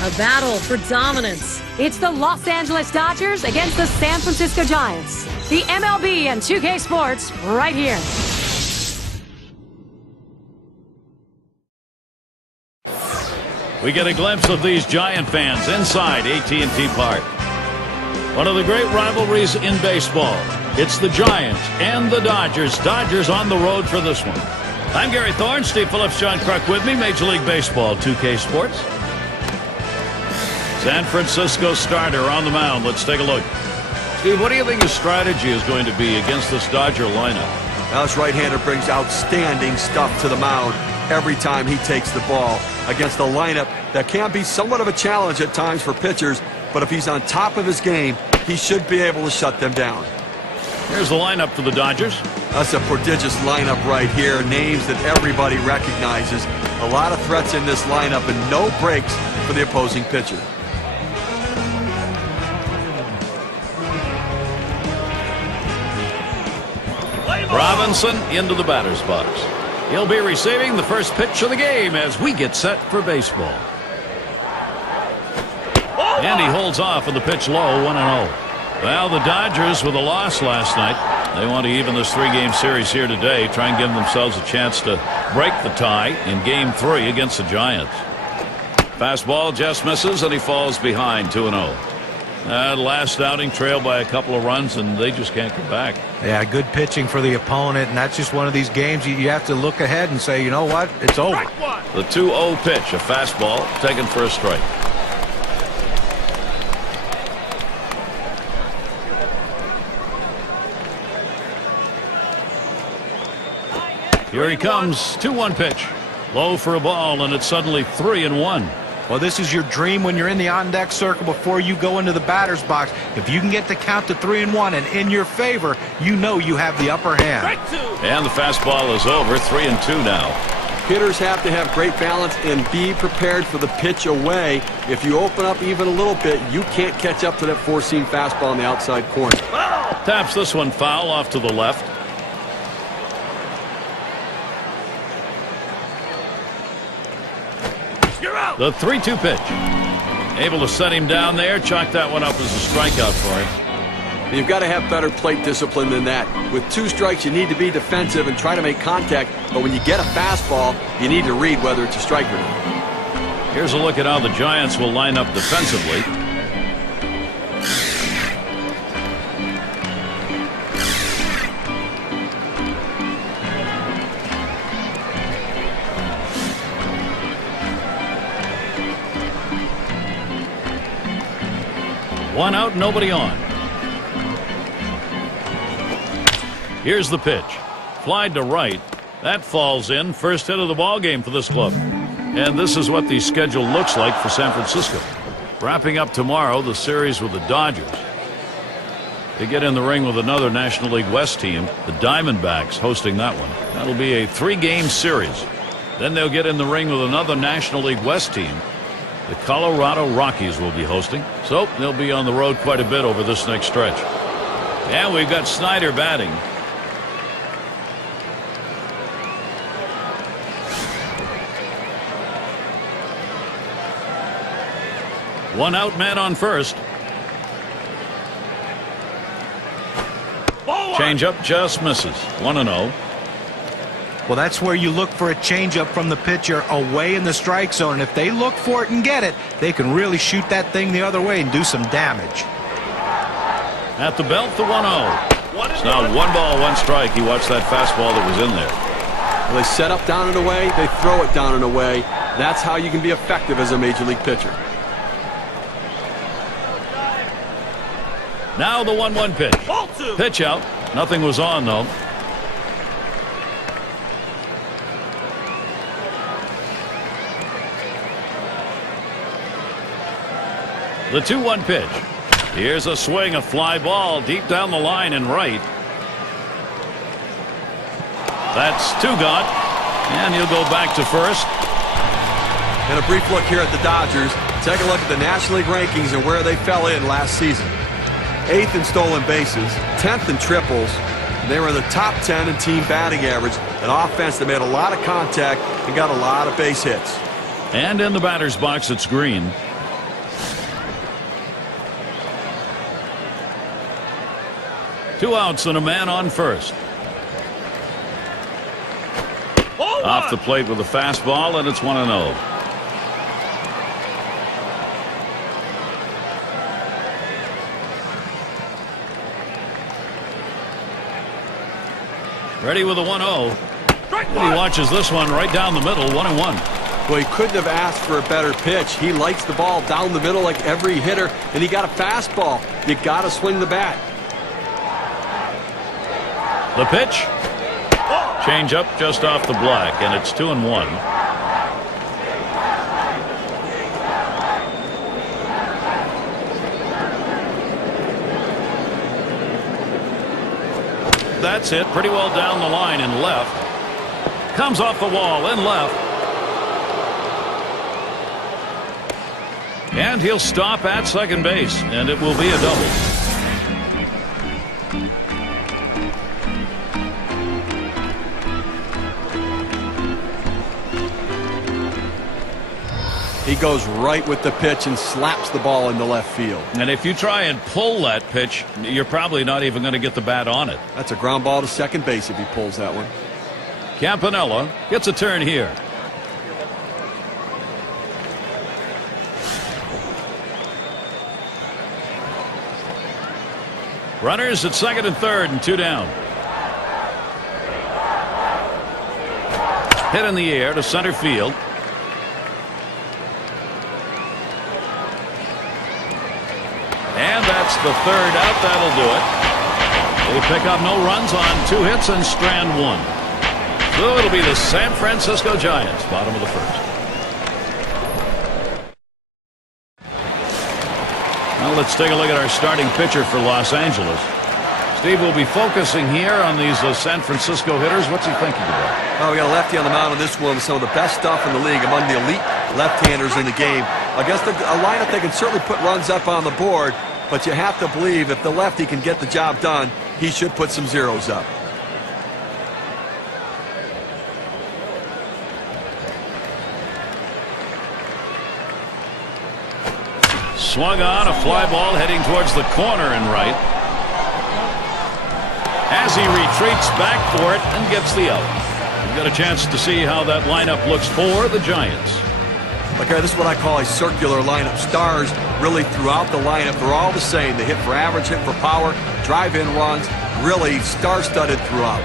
A battle for dominance. It's the Los Angeles Dodgers against the San Francisco Giants. The MLB and 2K Sports right here. We get a glimpse of these Giant fans inside AT&T Park. One of the great rivalries in baseball. It's the Giants and the Dodgers. Dodgers on the road for this one. I'm Gary Thorne. Steve Phillips, John Kruk with me. Major League Baseball, 2K Sports. San Francisco starter on the mound. Let's take a look. Steve, what do you think his strategy is going to be against this Dodger lineup? Now, this right-hander brings outstanding stuff to the mound every time he takes the ball against a lineup that can be somewhat of a challenge at times for pitchers, but if he's on top of his game, he should be able to shut them down. Here's the lineup for the Dodgers. That's a prodigious lineup right here. Names that everybody recognizes. A lot of threats in this lineup and no breaks for the opposing pitcher. Robinson into the batter's box. He'll be receiving the first pitch of the game as we get set for baseball. And he holds off with the pitch low, 1-0. Well, the Dodgers with a loss last night. They want to even this three-game series here today, try and give themselves a chance to break the tie in Game 3 against the Giants. Fastball just misses and he falls behind, 2-0. Last outing trailed by a couple of runs and they just can't come back. Yeah, good pitching for the opponent, and that's just one of these games you have to look ahead and say, you know what, it's over. The 2-0 pitch, a fastball taken for a strike. Here he comes, 2-1 pitch. Low for a ball, and it's suddenly 3-1. Well, this is your dream when you're in the on-deck circle before you go into the batter's box. If you can get the count to 3-1 and in your favor, you know you have the upper hand. And the fastball is over, 3-2 now. Hitters have to have great balance and be prepared for the pitch away. If you open up even a little bit, you can't catch up to that four-seam fastball in the outside corner. Taps this one foul off to the left. The 3-2 pitch. Able to set him down there. Chalk that one up as a strikeout for him. You've got to have better plate discipline than that. With 2 strikes, you need to be defensive and try to make contact. But when you get a fastball, you need to read whether it's a strike or not. Here's a look at how the Giants will line up defensively. One out, nobody on. Here's the pitch. Flied to right. That falls in. First hit of the ball game for this club. And this is what the schedule looks like for San Francisco. Wrapping up tomorrow, the series with the Dodgers. They get in the ring with another National League West team, the Diamondbacks, hosting that one. That'll be a 3-game series. Then they'll get in the ring with another National League West team. The Colorado Rockies will be hosting, so they'll be on the road quite a bit over this next stretch. And we've got Snyder batting. One out, man on first. Changeup just misses. 1-0. Well, that's where you look for a changeup from the pitcher away in the strike zone. And if they look for it and get it, they can really shoot that thing the other way and do some damage. At the belt, the 1-0. It's now 1 ball, 1 strike. He watched that fastball that was in there. Well, they set up down and away. They throw it down and away. That's how you can be effective as a major league pitcher. Now the 1-1 pitch. Pitch out. Nothing was on, though. The 2-1 pitch. Here's a swing, a fly ball deep down the line and right. That's 2 gone. And he'll go back to first. And a brief look here at the Dodgers. Take a look at the National League rankings and where they fell in last season. 8th in stolen bases, 10th in triples. They were in the top 10 in team batting average. An offense that made a lot of contact and got a lot of base hits. And in the batter's box, it's Green. 2 outs and a man on first. Off the plate with a fastball, and it's 1-0. Ready with a 1-0. And he watches this one right down the middle, 1-1. Well, he couldn't have asked for a better pitch. He likes the ball down the middle like every hitter, and he got a fastball. You got to swing the bat. The pitch. Change up just off the black, and it's 2-1. That's it. Pretty well down the line in left. Comes off the wall in left. And he'll stop at second base, and it will be a double. He goes right with the pitch and slaps the ball into left field. And if you try and pull that pitch, you're probably not even going to get the bat on it. That's a ground ball to second base if he pulls that one. Campanella gets a turn here. Runners at second and third and 2 down. Hit in the air to center field. And that's the third out. That'll do it. They pick up no runs on 2 hits and strand 1. So it'll be the San Francisco Giants, bottom of the first. Now let's take a look at our starting pitcher for Los Angeles. Steve will be focusing here on these San Francisco hitters. What's he thinking about? Oh, we got a lefty on the mound on this one with some of the best stuff in the league among the elite left-handers in the game. Against a lineup that can certainly put runs up on the board, but you have to believe if the lefty can get the job done, he should put some zeros up. Swung on, a fly ball heading towards the corner and right. As he retreats back for it and gets the out. We've got a chance to see how that lineup looks for the Giants. Okay, this is what I call a circular lineup. Stars really throughout the lineup. They're all the same. They hit for average, hit for power, drive-in runs. Really star-studded throughout.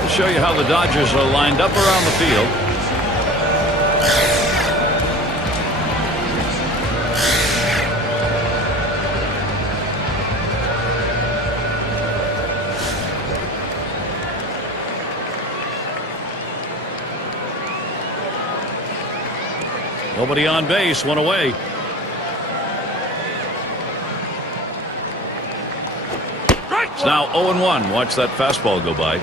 We'll show you how the Dodgers are lined up around the field. Nobody on base, 1 away. It's now 0-1. Watch that fastball go by.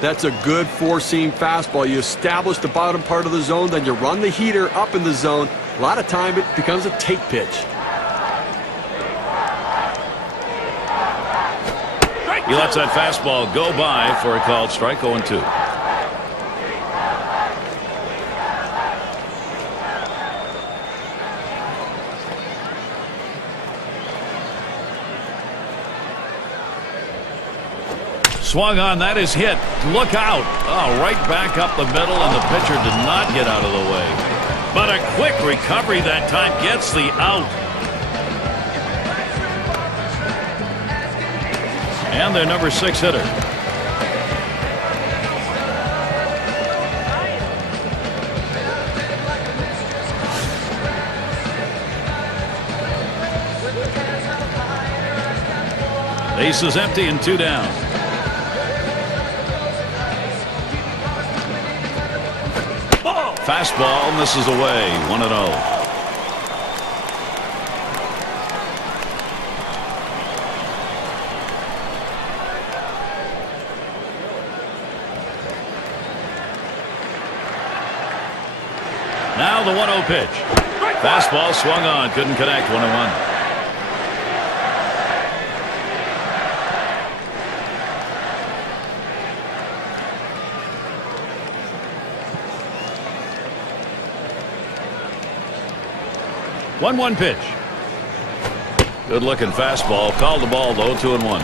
That's a good four-seam fastball. You establish the bottom part of the zone, then you run the heater up in the zone. A lot of time it becomes a take pitch. He lets that fastball go by for a called strike, 0-2. Swung on, that is hit. Look out. Oh, right back up the middle, and the pitcher did not get out of the way. But a quick recovery that time gets the out. And their number 6 hitter. Base is empty and 2 down. Fastball misses away, 1-0. Now the 1-0 pitch. Fastball swung on, couldn't connect, 1-1. 1-1 pitch. Good looking fastball. Called the ball though. 2-1.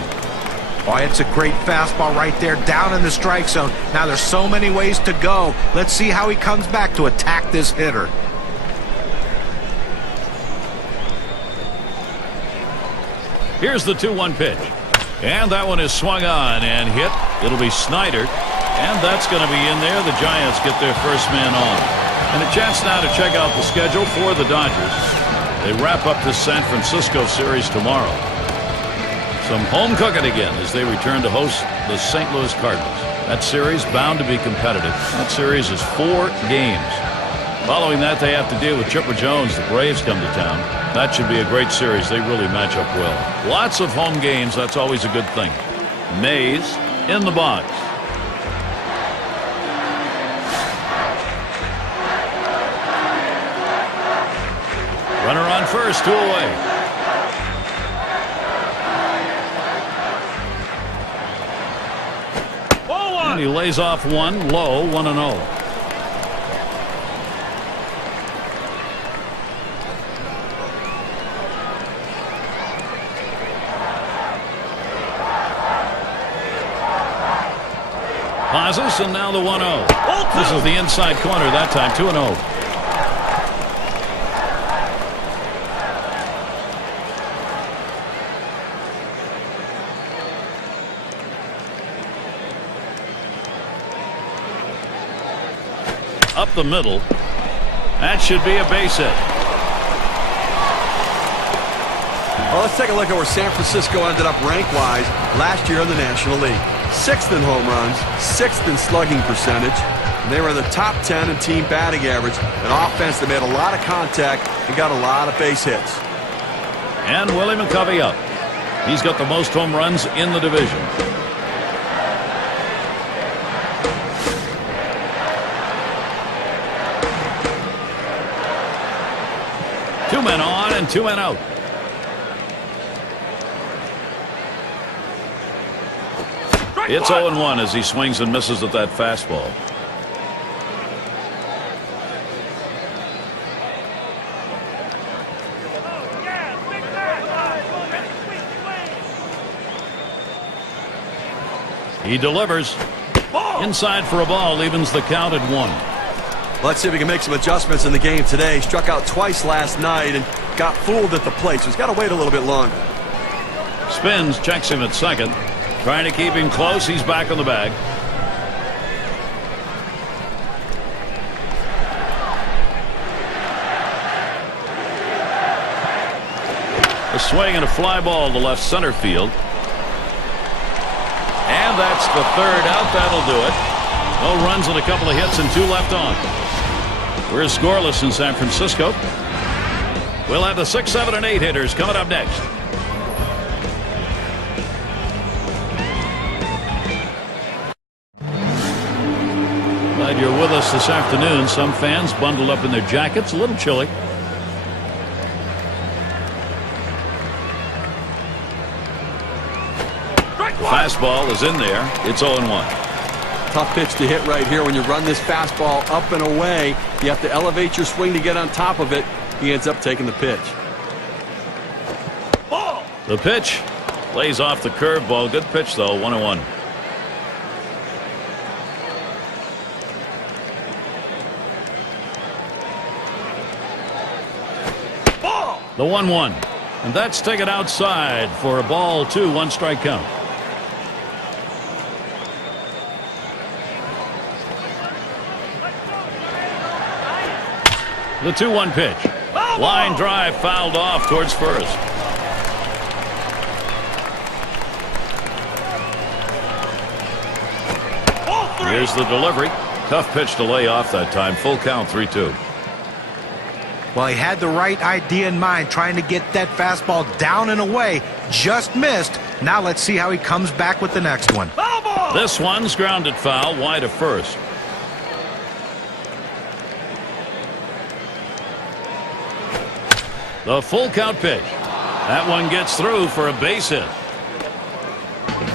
Oh, it's a great fastball right there down in the strike zone. Now there's so many ways to go. Let's see how he comes back to attack this hitter. Here's the 2-1 pitch. And that one is swung on and hit. It'll be Snyder. And that's going to be in there. The Giants get their first man on. And a chance now to check out the schedule for the Dodgers. They wrap up this San Francisco series tomorrow. Some home cooking again as they return to host the St. Louis Cardinals. That series bound to be competitive. That series is 4 games. Following that, they have to deal with Chipper Jones. The Braves come to town. That should be a great series. They really match up well. Lots of home games. That's always a good thing. Mays in the box. Runner on first, 2 away. And he lays off one low, 1-0. Pauses, and now the 1-0. This is the inside corner that time, 2-0. Up the middle. That should be a base hit. Well, let's take a look at where San Francisco ended up rank-wise last year in the National League. 6th in home runs, 6th in slugging percentage. And they were in the top 10 in team batting average. An offense that made a lot of contact and got a lot of base hits. And Willie McCovey up. He's got the most home runs in the division. Two men on and 2 men out. It's 0-1 as he swings and misses at that fastball. He delivers. Inside for a ball, evens the count at 1. Let's see if he can make some adjustments in the game today. Struck out twice last night and got fooled at the plate, so he's got to wait a little bit longer. Spins, checks him at second. Trying to keep him close. He's back on the bag. A swing and a fly ball to left center field. And that's the 3rd out. That'll do it. No runs and a couple of hits and 2 left on. We're scoreless in San Francisco. We'll have the 6, 7, and 8 hitters coming up next. Glad you're with us this afternoon. Some fans bundled up in their jackets, a little chilly. The fastball is in there. It's 0-1. Tough pitch to hit right here. When you run this fastball up and away, you have to elevate your swing to get on top of it. He ends up taking the pitch. The pitch lays off the curveball. Good pitch though. 1-1. The 1-1. And that's taken outside for a ball 2, 1 strike count. The 2-1 pitch. Line drive fouled off towards first. Here's the delivery. Tough pitch to lay off that time. Full count, 3-2. Well, he had the right idea in mind, trying to get that fastball down and away. Just missed. Now let's see how he comes back with the next one. This one's grounded foul wide of first. The full count pitch. That one gets through for a base hit.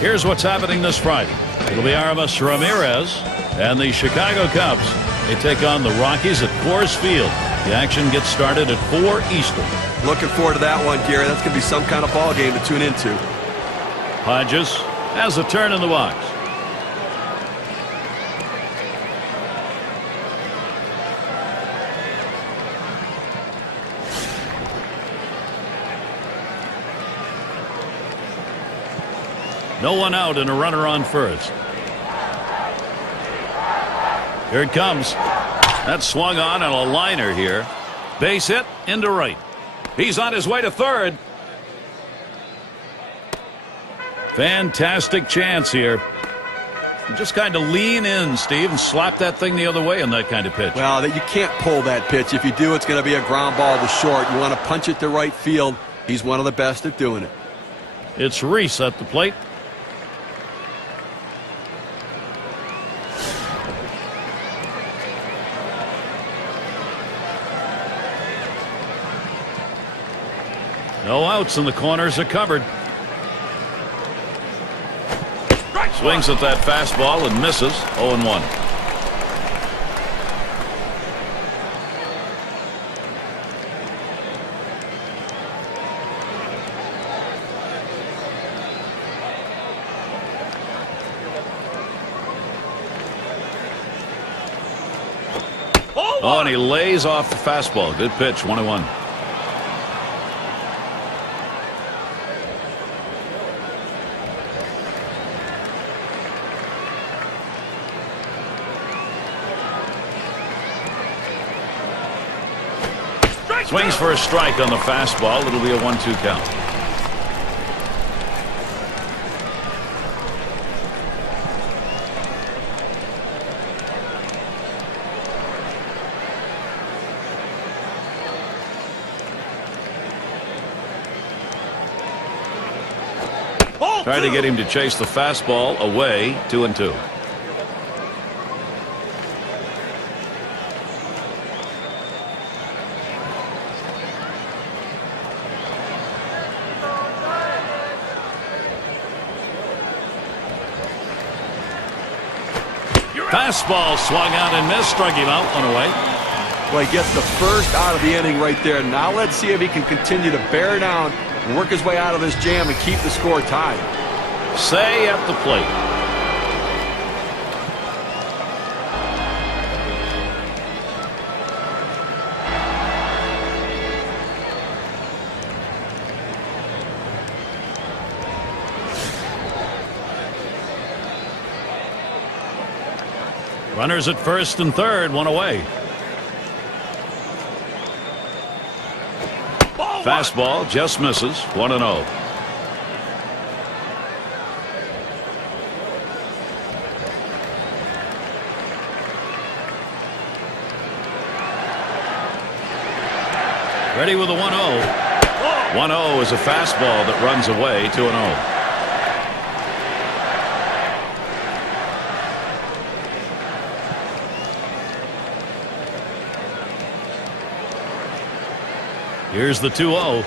Here's what's happening this Friday. It'll be Aramis Ramirez and the Chicago Cubs. They take on the Rockies at Coors Field. The action gets started at 4 Eastern. Looking forward to that one, Gary. That's going to be some kind of ball game to tune into. Hodges has a turn in the box. No one out and a runner on first. Here it comes. That's swung on a liner here. Base hit into right. He's on his way to third. Fantastic chance here. Just kind of lean in, Steve, and slap that thing the other way on that kind of pitch. Well, you can't pull that pitch. If you do, it's going to be a ground ball to short. You want to punch it to right field. He's one of the best at doing it. It's Reese at the plate. No outs, and the corners are covered. Swings at that fastball and misses. 0-1. Oh, and he lays off the fastball. Good pitch. 1-1. Swings for a strike on the fastball. It'll be a 1-2 count. Try to get him to chase the fastball away. 2-2. Fastball swung out and missed. Struck him out. 1 away. Well, he gets the first out of the inning right there. Now let's see if he can continue to bear down and work his way out of this jam and keep the score tied. Say at the plate. Runners at first and third. 1 away. Fastball just misses. 1-0. Ready with a 1-0. 1-0 is a fastball that runs away. 2-0. Here's the 2-0.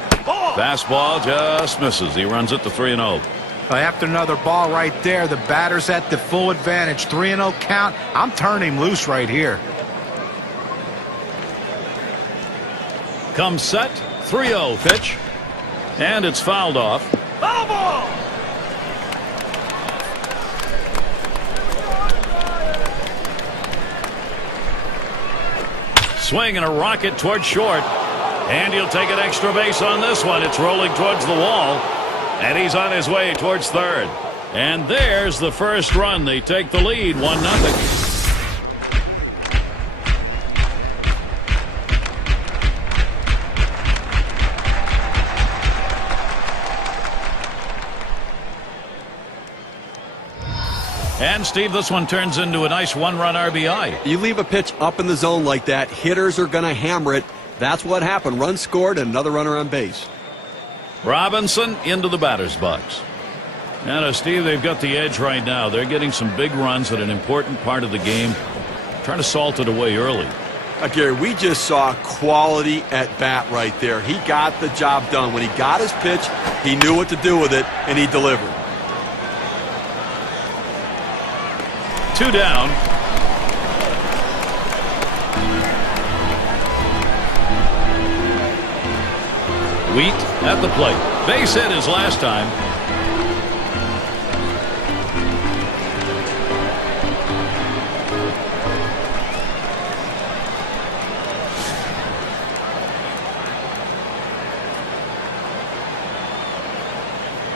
Fastball just misses. He runs it to 3-0. After another ball right there, the batter's at the full advantage. 3-0 count. I'm turning him loose right here. Comes set. 3-0 pitch. And it's fouled off. Foul ball! Swing and a rocket towards short. And he'll take an extra base on this one. It's rolling towards the wall. And he's on his way towards third. And there's the first run. They take the lead. 1-0. And, Steve, this one turns into a nice 1-run RBI. You leave a pitch up in the zone like that, hitters are going to hammer it. That's what happened. Run scored and another runner on base. Robinson into the batter's box. Now, Steve, they've got the edge right now. They're getting some big runs at an important part of the game. Trying to salt it away early. Gary, we just saw quality at bat right there. He got the job done. When he got his pitch, he knew what to do with it, and he delivered. 2 down. Wheat at the plate. Base hit his last time.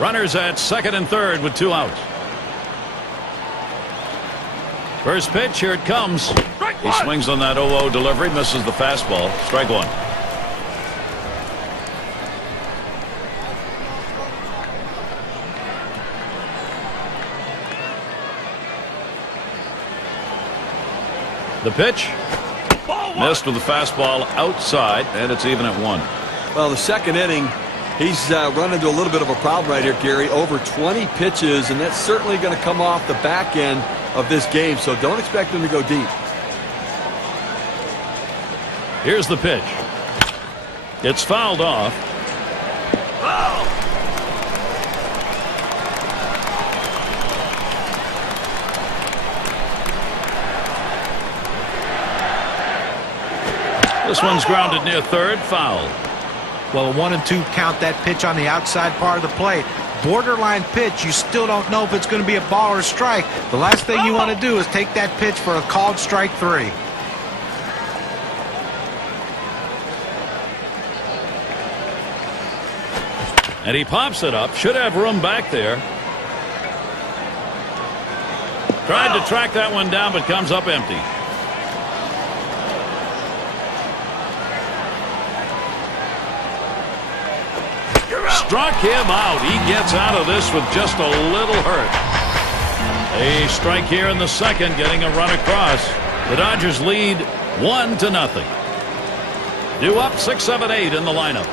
Runners at second and third with 2 outs. First pitch, here it comes. He swings on that 0-0 delivery, misses the fastball. Strike 1. The pitch. Missed with the fastball outside, and it's even at 1. Well, the second inning, he's run into a little bit of a problem right here, Gary. Over 20 pitches, and that's certainly going to come off the back end of this game, so don't expect him to go deep. Here's the pitch. It's fouled off. This one's grounded near third, foul. Well, a 1-2 count, that pitch on the outside part of the plate. Borderline pitch. You still don't know if it's going to be a ball or a strike. The last thing you want to do is take that pitch for a called strike 3. And he pops it up. Should have room back there. Tried to track that one down, but comes up empty. Struck him out. He gets out of this with just a little hurt. A strike here in the second, getting a run across. The Dodgers lead 1-0. Due up 6, 7, 8 in the lineup.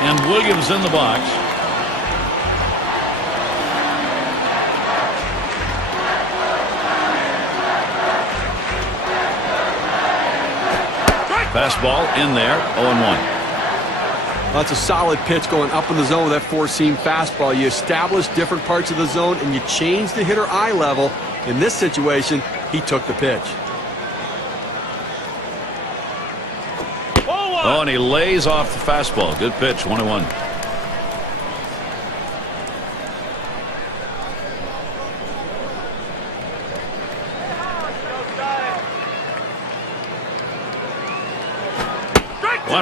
And Williams in the box. Fastball in there, 0-1. That's a solid pitch going up in the zone with that four-seam fastball. You establish different parts of the zone and you change the hitter eye level. In this situation, he took the pitch. Oh, and he lays off the fastball. Good pitch, 1-1.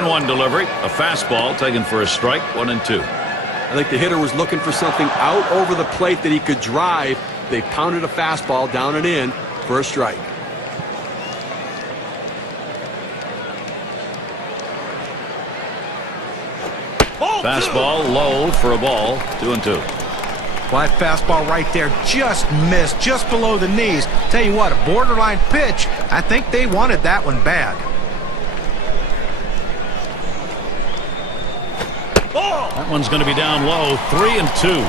One delivery, a fastball taken for a strike, 1-2. I think the hitter was looking for something out over the plate that he could drive. They pounded a fastball down and in for a strike. Fastball low for a ball, 2-2. Well, that fastball right there just missed, just below the knees. Tell you what, a borderline pitch. I think they wanted that one bad. That one's going to be down low, 3-2.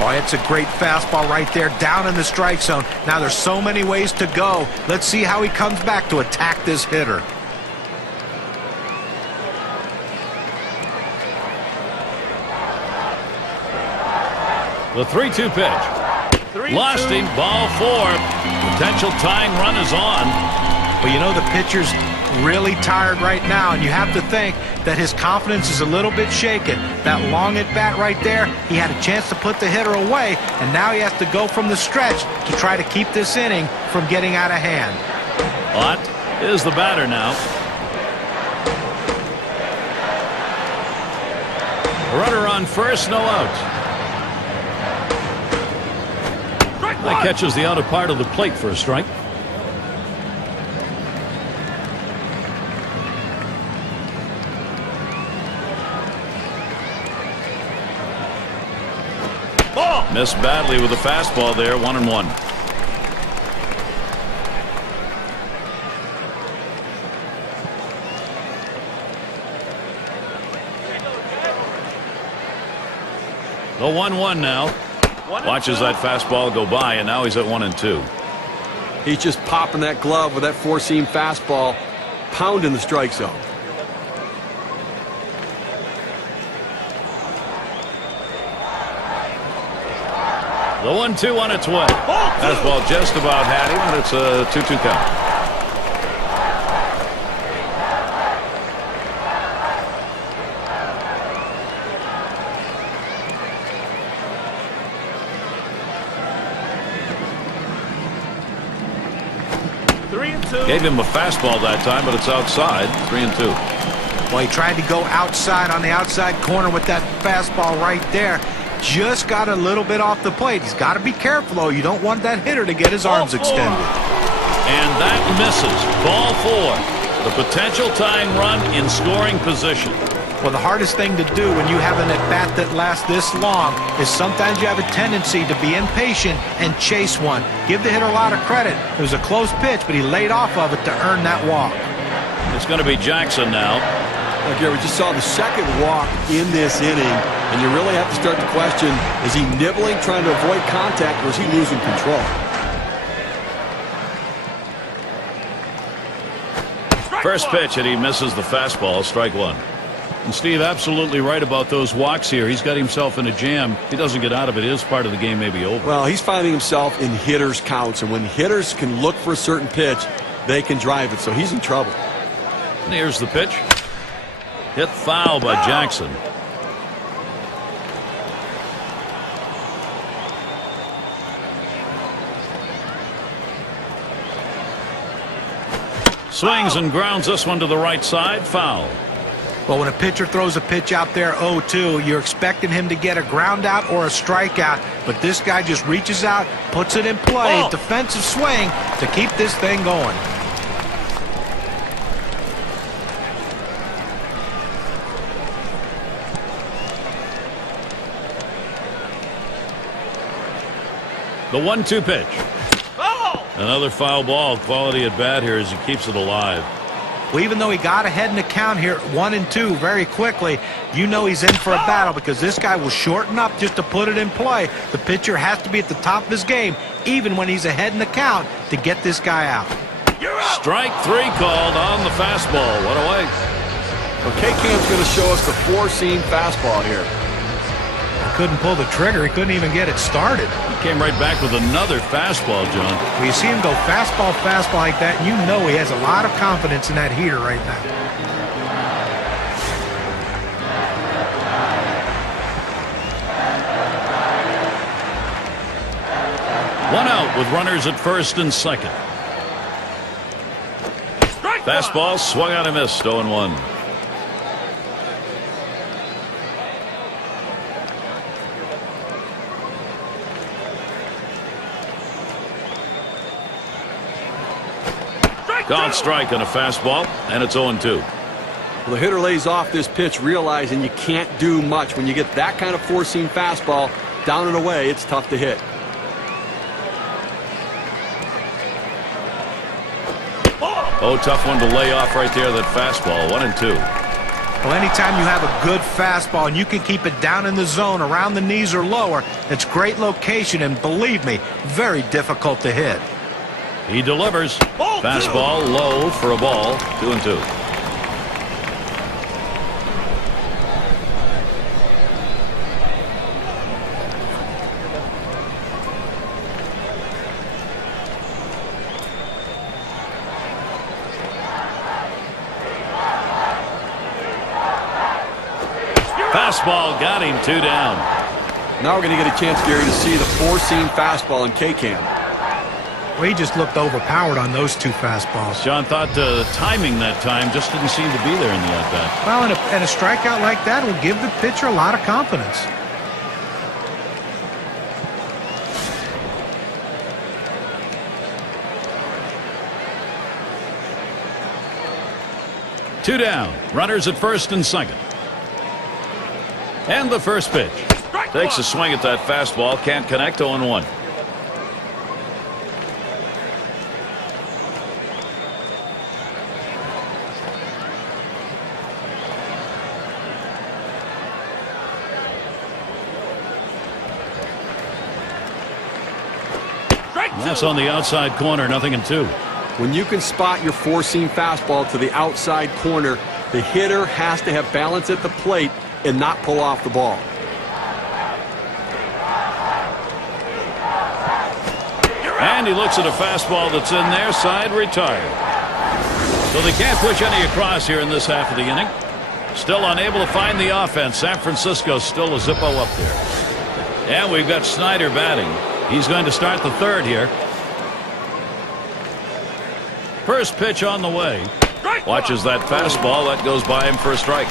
Oh, it's a great fastball right there, down in the strike zone. Now there's so many ways to go. Let's see how he comes back to attack this hitter. The 3-2 pitch. Lost him, ball 4. Potential tying run is on. Well, you know, the pitcher's really tired right now, and you have to think that his confidence is a little bit shaken. That long at bat right there, he had a chance to put the hitter away, and now he has to go from the stretch to try to keep this inning from getting out of hand. Ott is the batter now. A runner on first, no outs. That catches the outer part of the plate for a strike. Missed badly with the fastball there, 1-1. The 1-1 now. Watches that fastball go by, and now he's at 1-2. He's just popping that glove with that four-seam fastball, pounding the strike zone. The 1-2 on its way. Fastball just about had him, and it's a 2-2 count. Gave him a fastball that time, but it's outside. 3-2. Well, he tried to go outside on the outside corner with that fastball right there. Just got a little bit off the plate. He's got to be careful, though. You don't want that hitter to get his arms extended. And that misses. Ball 4. The potential tying run in scoring position. Well, the hardest thing to do when you have an at-bat that lasts this long is sometimes you have a tendency to be impatient and chase one. Give the hitter a lot of credit. It was a close pitch, but he laid off of it to earn that walk. It's going to be Jackson now. Gary, we just saw the second walk in this inning, and you really have to start to question, is he nibbling, trying to avoid contact, or is he losing control? First pitch, and he misses the fastball. Strike 1. And Steve, absolutely right about those walks here. He's got himself in a jam. If he doesn't get out of it, his part of the game may be over. Well, he's finding himself in hitters' counts, and when hitters can look for a certain pitch, they can drive it, so he's in trouble. And here's the pitch. Hit foul by Jackson. Swings and grounds this one to the right side. Foul. Well, when a pitcher throws a pitch out there 0-2, you're expecting him to get a ground out or a strikeout. But this guy just reaches out, puts it in play, defensive swing to keep this thing going. The 1-2 pitch. Another foul ball. Quality at bat here as he keeps it alive. Well, even though he got ahead in the count here 1-2 very quickly, you know he's in for a battle because this guy will shorten up just to put it in play. The pitcher has to be at the top of his game, even when he's ahead in the count, to get this guy out. Strike 3 called on the fastball. What a way. Well, K-Cam's going to show us the four-seam fastball here. Couldn't pull the trigger. He couldn't even get it started. He came right back with another fastball, John. Well, you see him go fastball, fastball like that, and you know he has a lot of confidence in that heater right now. One out with runners at first and second. Fastball swung on and missed. 0-1. Called strike on a fastball, and it's 0-2. Well, the hitter lays off this pitch, realizing you can't do much. When you get that kind of four-seam fastball down and away, it's tough to hit. Oh, tough one to lay off right there, that fastball. 1-2. Well, anytime you have a good fastball and you can keep it down in the zone around the knees or lower, it's great location, and believe me, very difficult to hit. He delivers. Fastball low for a ball. 2-2. Fastball got him. 2 down. Now we're going to get a chance, Gary, to see the four-seam fastball in K-Cam. Well, he just looked overpowered on those two fastballs. John thought timing that time just didn't seem to be there in the at-bat. Well, and a strikeout like that will give the pitcher a lot of confidence. Two down. Runners at first and second. And the first pitch. Takes a swing at that fastball. Can't connect. 0-1. That's on the outside corner. 0-2. When you can spot your four-seam fastball to the outside corner, the hitter has to have balance at the plate and not pull off the ball. And he looks at a fastball that's in there, side retired. So they can't push any across here in this half of the inning. Still unable to find the offense. San Francisco still a Zippo up there. And we've got Snyder batting. He's going to start the third here. First pitch on the way. Watches that fastball. That goes by him for a strike.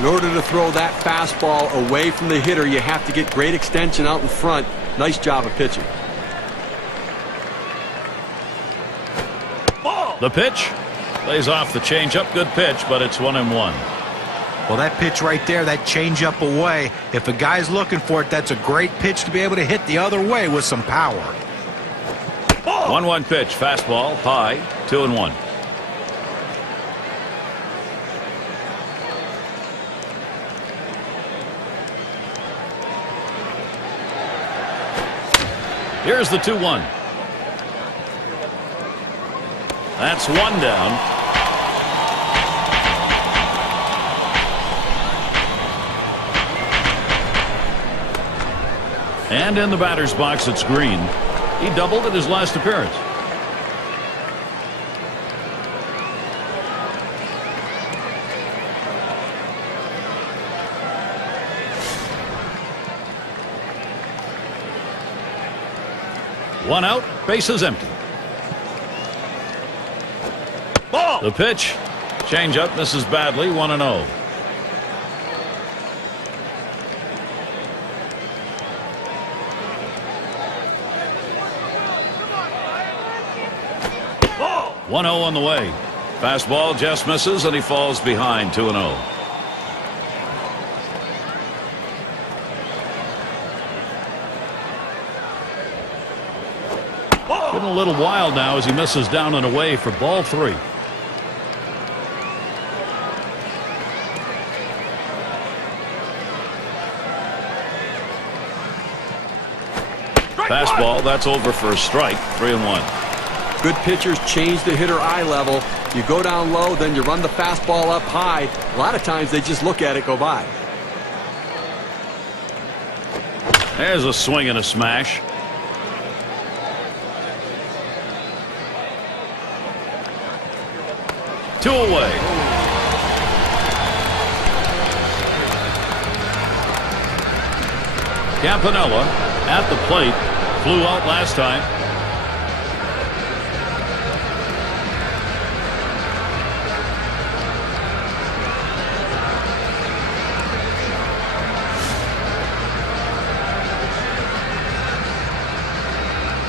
In order to throw that fastball away from the hitter, you have to get great extension out in front. Nice job of pitching. The pitch lays off the changeup. Good pitch, but it's 1-1. Well, that pitch right there, that changeup away, if a guy's looking for it, that's a great pitch to be able to hit the other way with some power. 1-1 pitch, fastball, high, 2-1. Here's the 2-1. That's one down. And in the batter's box, it's Green. He doubled at his last appearance. One out, bases empty. Ball. The pitch, changeup, misses badly, 1-0. Ball. 1-0 on the way. Fastball just misses and he falls behind, 2-0. Getting a little wild now as he misses down and away for ball 3. Fastball, that's over for a strike, 3-1. Good pitchers change the hitter eye level. You go down low, then you run the fastball up high. A lot of times they just look at it go by. There's a swing and a smash. Two away. Campanella at the plate. Flew out last time.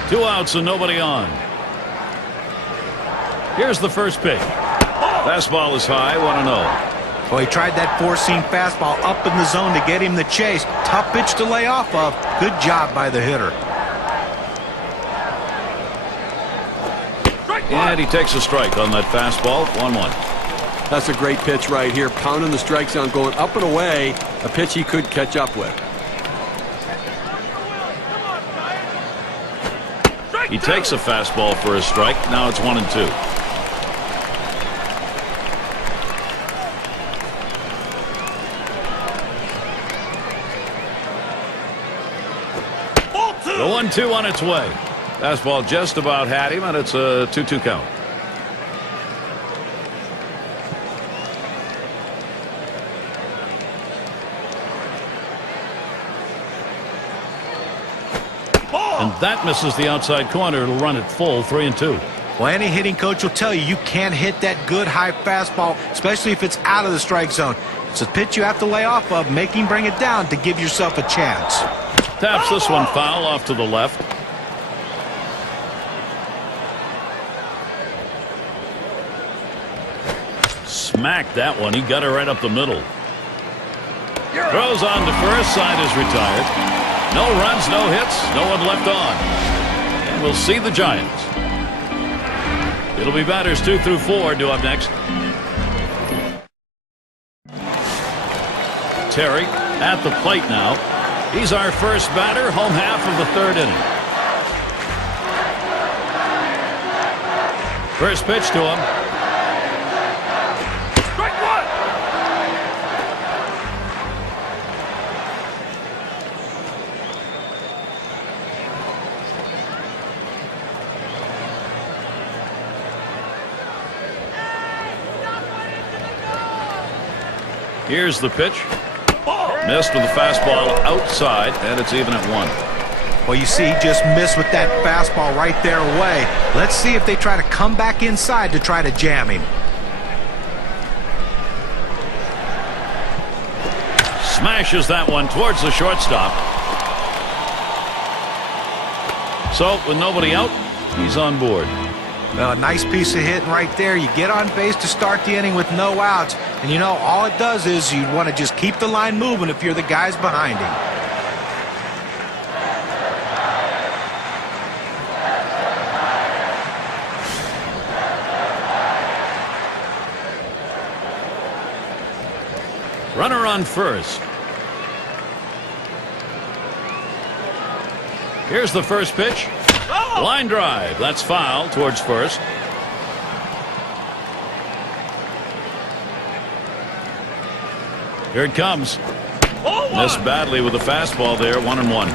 Two outs and nobody on. Here's the first pitch. Fastball is high, 1-0. Well, he tried that four-seam fastball up in the zone to get him the chase. Tough pitch to lay off of. Good job by the hitter. And he takes a strike on that fastball, 1-1. That's a great pitch right here. Pounding the strike zone, going up and away. A pitch he could catch up with. He takes a fastball for a strike. Now it's 1-2. The 1-2 on its way. Fastball just about had him, and it's a 2-2 count. And that misses the outside corner. It'll run it full, 3-2. Well, any hitting coach will tell you you can't hit that good high fastball, especially if it's out of the strike zone. It's a pitch you have to lay off of, make him bring it down to give yourself a chance. Taps this one foul off to the left. Smacked that one. He got it right up the middle. Throws on to first. Side is retired. No runs, no hits, no one left on. And we'll see the Giants. It'll be batters 2 through 4 due up next. Terry at the plate now. He's our first batter, home half of the third inning. First pitch to him. Strike one. Here's the pitch. Missed with the fastball outside, and it's even at 1. Well, you see, he just missed with that fastball right there away. Let's see if they try to come back inside to try to jam him. Smashes that one towards the shortstop. So, with nobody out, he's on board. Well, a nice piece of hitting right there. You get on base to start the inning with no outs. And, you know, all it does is you want to just keep the line moving if you're the guys behind him. Runner on first. Here's the first pitch. Line drive. That's foul towards first. Here it comes. Missed badly with the fastball there. 1-1.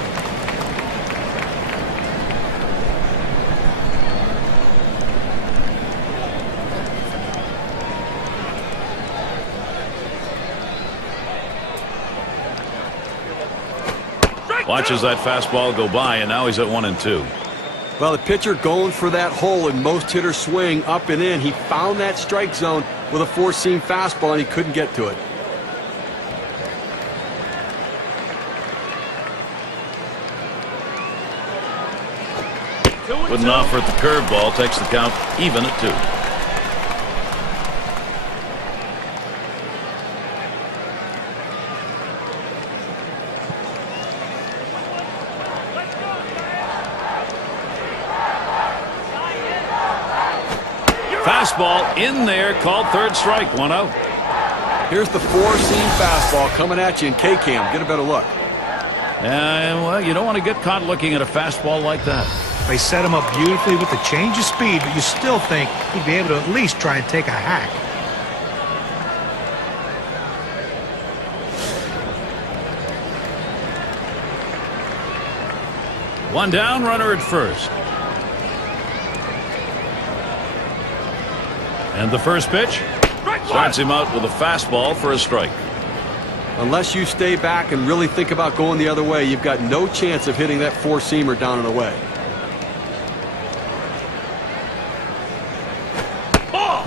Watches that fastball go by, and now he's at 1-2. Well, the pitcher going for that hole, and most hitters swing up and in. He found that strike zone with a four-seam fastball, and he couldn't get to it. Wouldn't offer at the curveball. Takes the count even at 2. Fastball in there, called third strike, 1 out. Here's the four-seam fastball coming at you in K-Cam. Get a better look. Well, you don't want to get caught looking at a fastball like that. They set him up beautifully with the change of speed, but you still think he'd be able to at least try and take a hack. One down, runner at first. And the first pitch starts him out with a fastball for a strike. Unless you stay back and really think about going the other way, you've got no chance of hitting that four-seamer down and away.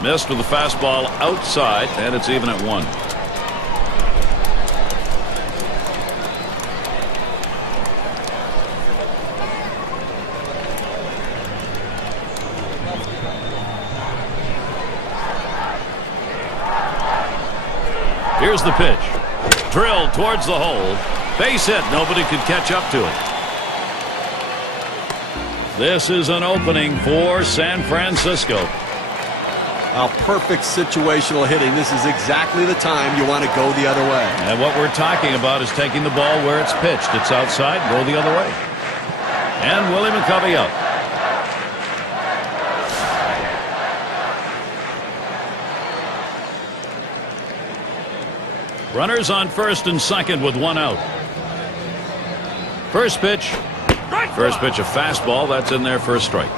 Missed with the fastball outside, and it's even at 1. Here's the pitch. Drilled towards the hole. Base hit. Nobody could catch up to it. This is an opening for San Francisco. Perfect situational hitting. This is exactly the time you want to go the other way. And what we're talking about is taking the ball where it's pitched. It's outside. Go the other way. And Willie McCovey out. Runners on first and second with 1 out. First pitch. First pitch, a fastball. That's in there for a strike.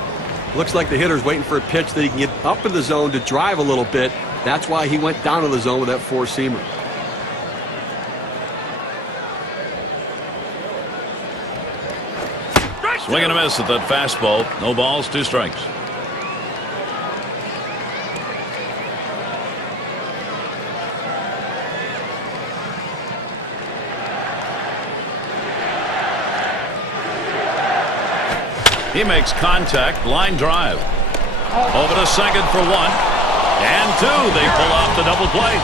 Looks like the hitter's waiting for a pitch that he can get up in the zone to drive a little bit. That's why he went down to the zone with that four-seamer. Swing and a miss at that fastball. No balls, 2 strikes. He makes contact, line drive. Over to second for 1. And 2. They pull off the double play.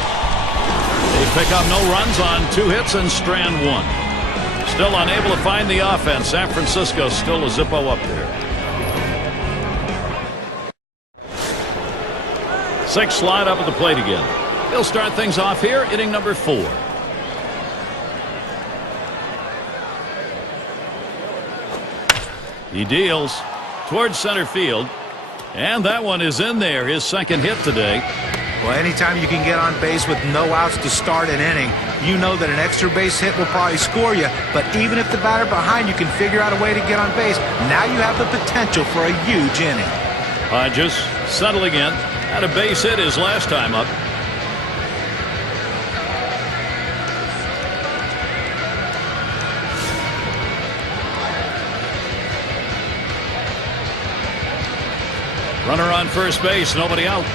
They pick up no runs on 2 hits and strand 1. Still unable to find the offense. San Francisco still a Zippo up there. 6 slide up at the plate again. He'll start things off here, inning number 4. He deals towards center field, and that one is in there, his second hit today. Well, anytime you can get on base with no outs to start an inning, you know that an extra base hit will probably score you. But even if the batter behind you can figure out a way to get on base, now you have the potential for a huge inning. Hodges settling in. Had a base hit his last time up. Runner on first base, nobody out.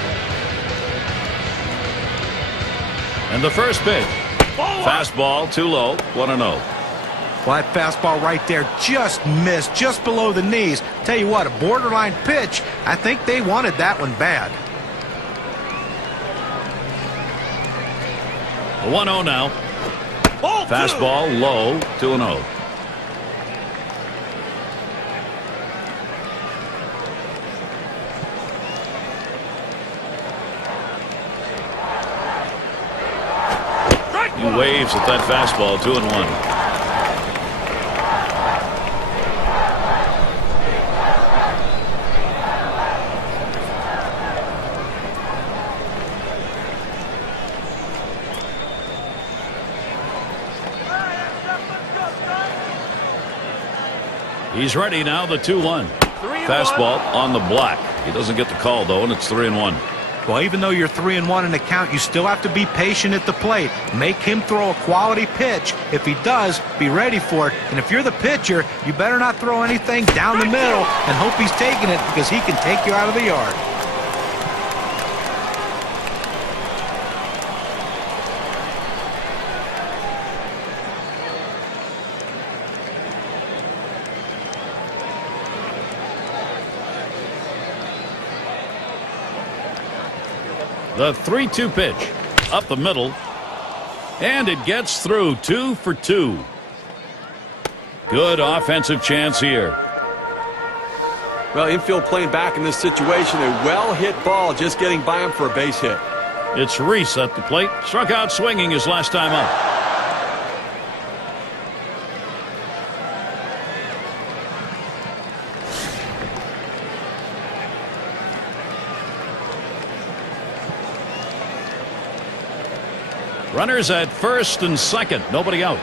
And the first pitch. Fastball, too low, 1-0. Well, that fastball right there just missed, just below the knees. Tell you what, a borderline pitch. I think they wanted that one bad. The 1-0 now. Fastball, low, 2-0. He waves at that fastball, 2-1. He's ready now, the 2-1. Fastball on the block. He doesn't get the call, though, and it's 3-1. Well, even though you're 3-1 in the count, you still have to be patient at the plate. Make him throw a quality pitch. If he does, be ready for it. And if you're the pitcher, you better not throw anything down the middle and hope he's taking it, because he can take you out of the yard. The 3-2 pitch up the middle, and it gets through. 2 for 2. Good offensive chance here. Well, infield playing back in this situation. A well-hit ball just getting by him for a base hit. It's Reese at the plate. Struck out swinging his last time up. Runners at first and second, nobody out.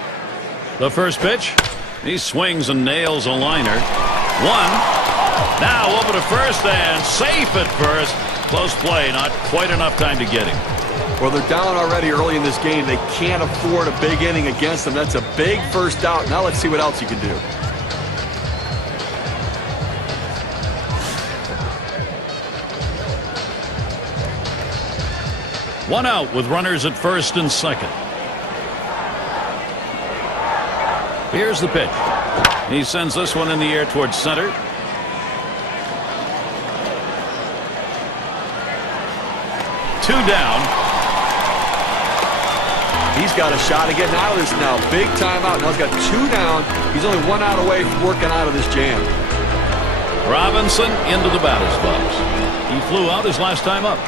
The first pitch, he swings and nails a liner. 1. Now over to first and safe at first. Close play, not quite enough time to get him. Well, they're down already early in this game. They can't afford a big inning against them. That's a big first out. Now let's see what else you can do. One out with runners at first and second. Here's the pitch. He sends this one in the air towards center. Two down. He's got a shot at getting out of this now. Big timeout. Now he's got 2 down. He's only 1 out away from working out of this jam. Robinson into the batter's box. He flew out his last time up.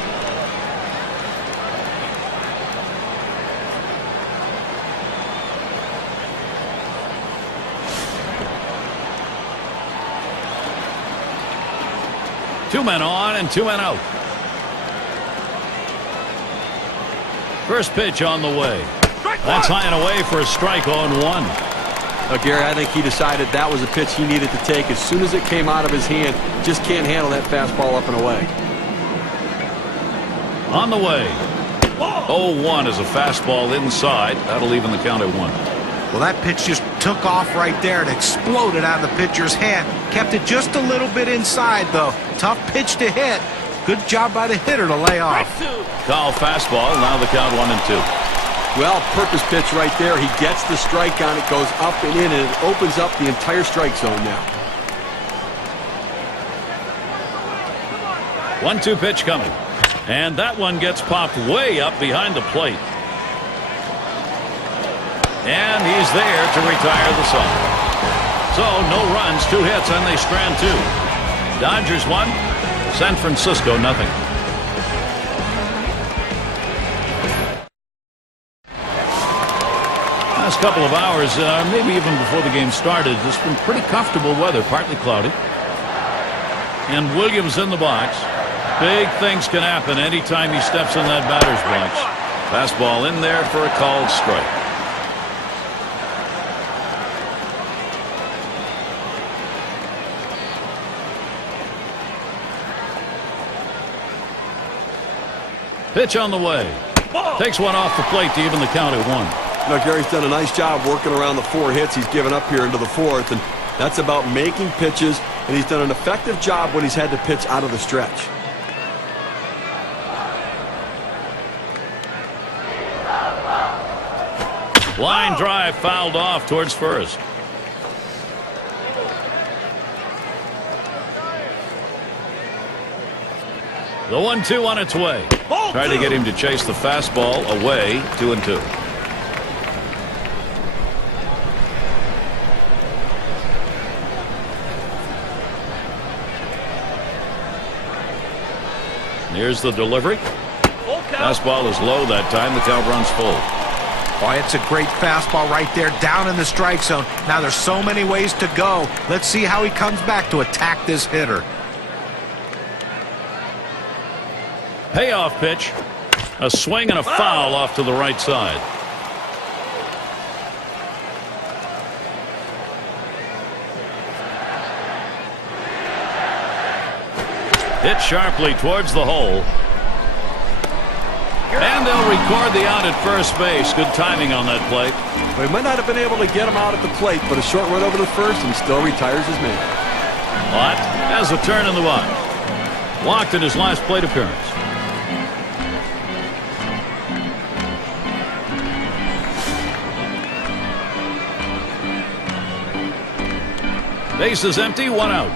Two men on and 2 men out. First pitch on the way. That's high and away for a strike on 1. Gary, I think he decided that was a pitch he needed to take as soon as it came out of his hand. Just can't handle that fastball up and away. On the way. 0-1 is a fastball inside. That'll even the count at 1. Well, that pitch just took off right there. It exploded out of the pitcher's hand. Kept it just a little bit inside, though. Tough pitch to hit. Good job by the hitter to lay off. Call fastball. Now the count 1-2. Well, purpose pitch right there. He gets the strike on it, goes up and in, and it opens up the entire strike zone now. 1-2 pitch coming. And that one gets popped way up behind the plate. And he's there to retire the side. So no runs, 2 hits, and they strand 2. Dodgers 1, San Francisco nothing. Last couple of hours, maybe even before the game started, it's been pretty comfortable weather, partly cloudy. And Williams in the box. Big things can happen anytime he steps in that batter's box. Fastball in there for a called strike. Pitch on the way. Takes one off the plate to even the count at 1. Now, Gary's done a nice job working around the 4 hits he's given up here into the 4th, and that's about making pitches and he's done an effective job when he's had to pitch out of the stretch. Line drive fouled off towards first. The 1-2 on its way. Trying to get him to chase the fastball away. 2-2. Here's the delivery. Fastball is low that time. The count runs full. Boy, it's a great fastball right there down in the strike zone. Now there's so many ways to go. Let's see how he comes back to attack this hitter. Payoff pitch. A swing and a foul off to the right side. Hit sharply towards the hole. And they'll record the out at first base. Good timing on that play. Well, he might not have been able to get him out at the plate, but a short run over to first, and he still retires his man. Watt has a turn in the box. Walked in his last plate appearance. Base is empty, 1 out.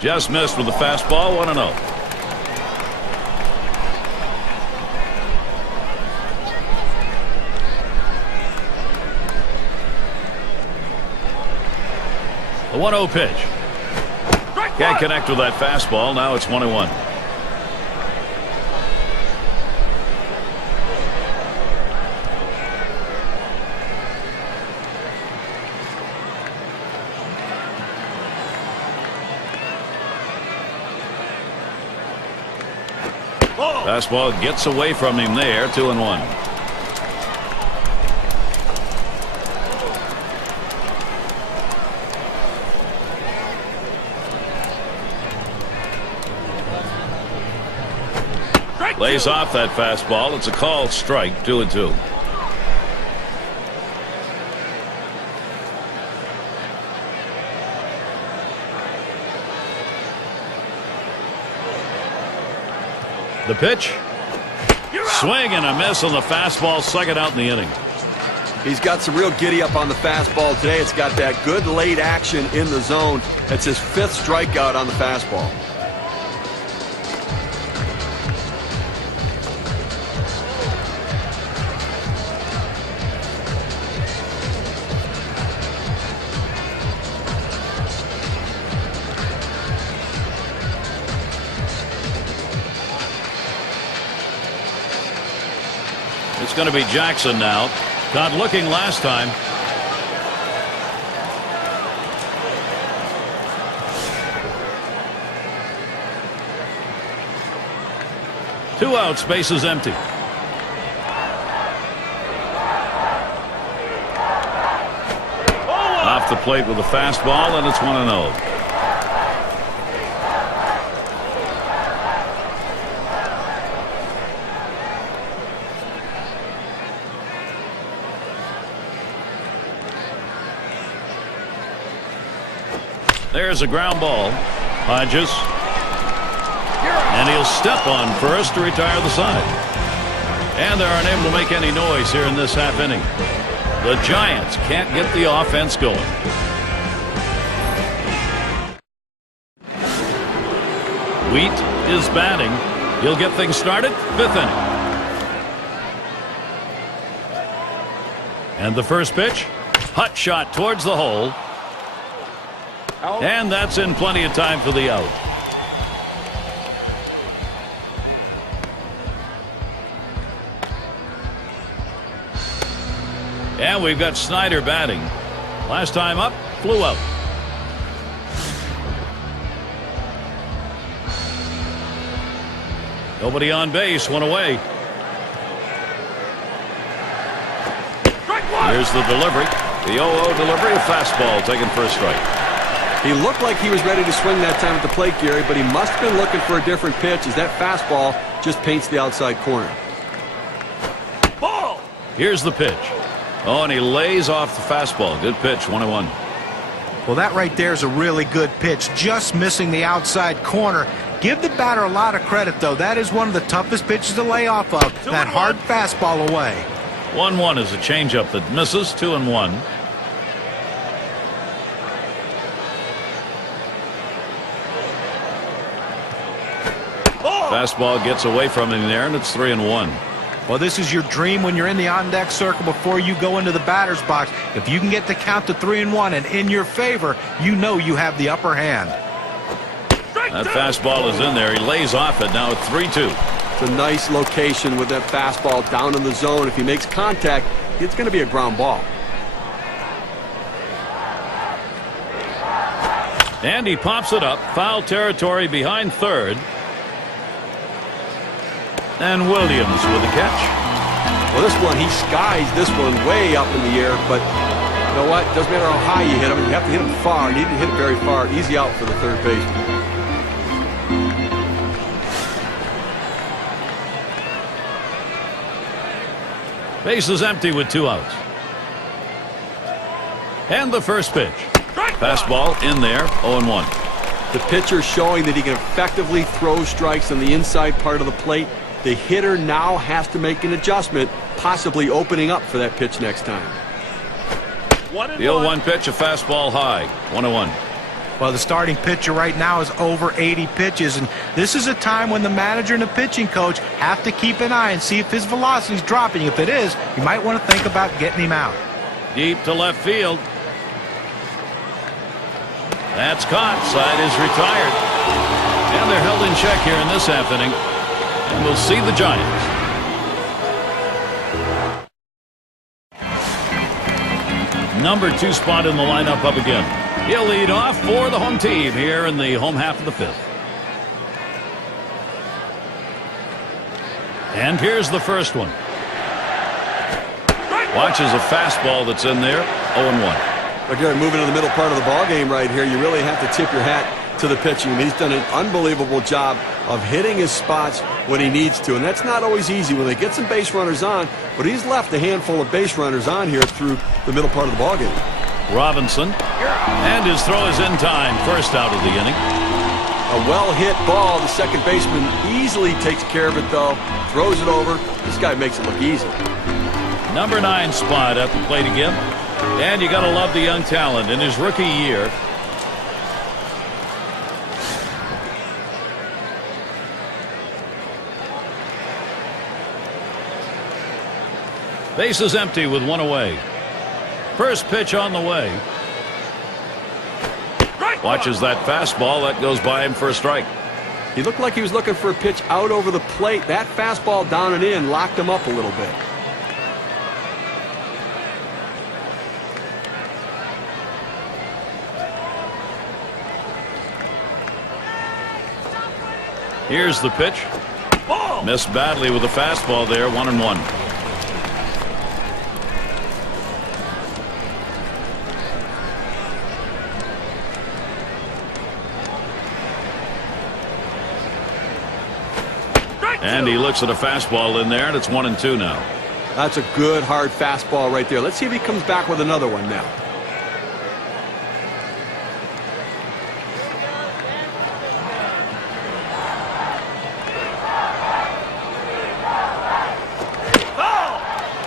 Just missed with the fastball, 1-0. The 1-0 pitch. Can't connect with that fastball. Now it's 1-1. Fastball gets away from him there. 2-1. Lays off that fastball. It's a called strike. 2-2. The pitch. Swing and a miss on the fastball. Second out in the inning. He's got some real giddy up on the fastball today. It's got that good late action in the zone. That's his 5th strikeout on the fastball. It's going to be Jackson now. Not looking last time. Two outs, base is empty. Off the plate with a fastball, and it's 1-0. There's a ground ball. Hodges. And he'll step on first to retire the side. And they're unable to make any noise here in this half inning. The Giants can't get the offense going. Wheat is batting. He'll get things started. 5th inning. And the first pitch. Hut shot towards the hole. And that's in plenty of time for the out. And we've got Snyder batting. Last time up, flew out. Nobody on base, one away. Here's the delivery. The 0-0 delivery, a fastball taken for a strike. He looked like he was ready to swing that time at the plate, Gary, but he must have been looking for a different pitch as that fastball just paints the outside corner. Ball! Here's the pitch. Oh, and he lays off the fastball. Good pitch, 1-1. Well, that right there is a really good pitch, just missing the outside corner. Give the batter a lot of credit, though. That is one of the toughest pitches to lay off of, that hard fastball away. 1-1 is a changeup that misses. 2-1. Fastball gets away from him there, and it's 3-1. Well, this is your dream when you're in the on-deck circle before you go into the batter's box. If you can get the count to 3-1 and in your favor, you know you have the upper hand. That fastball is in there. He lays off it. Now it's 3-2. It's a nice location with that fastball down in the zone. If he makes contact, it's going to be a ground ball. And he pops it up. Foul territory behind third. And Williams with the catch. Well, this one, he skies this one way up in the air, but you know what? Doesn't matter how high you hit him. You have to hit him far. He didn't hit it very far. Easy out for the third baseman. Base is empty with 2 outs. And the first pitch. Fastball in there, 0-1. The pitcher showing that he can effectively throw strikes on the inside part of the plate. The hitter now has to make an adjustment, possibly opening up for that pitch next time. The 0-1 pitch, a fastball high, 1-1. Well, the starting pitcher right now is over 80 pitches, and this is a time when the manager and the pitching coach have to keep an eye and see if his velocity is dropping. If it is, you might want to think about getting him out. Deep to left field. That's caught. Side is retired. And they're held in check here in this half inning. And we'll see the Giants. Number 2 spot in the lineup up again. He'll lead off for the home team here in the home half of the 5th. And here's the first one. Watches a fastball that's in there, 0-1. Again, moving to the middle part of the ball game right here, you really have to tip your hat to the pitching. I mean, he's done an unbelievable job of hitting his spots when he needs to, and that's not always easy when they get some base runners on, but he's left a handful of base runners on here through the middle part of the ball game. Robinson, and his throw is in time. First out of the inning. A well-hit ball. The second baseman easily takes care of it, though. Throws it over. This guy makes it look easy. Number 9 spot at the plate again. And you got to love the young talent in his rookie year. Base is empty with 1 away. First pitch on the way. Watches that fastball. That goes by him for a strike. He looked like he was looking for a pitch out over the plate. That fastball down and in locked him up a little bit. Here's the pitch. Missed badly with the fastball there. 1-1. And he looks at a fastball in there, and it's 1-2 now. That's a good, hard fastball right there. Let's see if he comes back with another one now.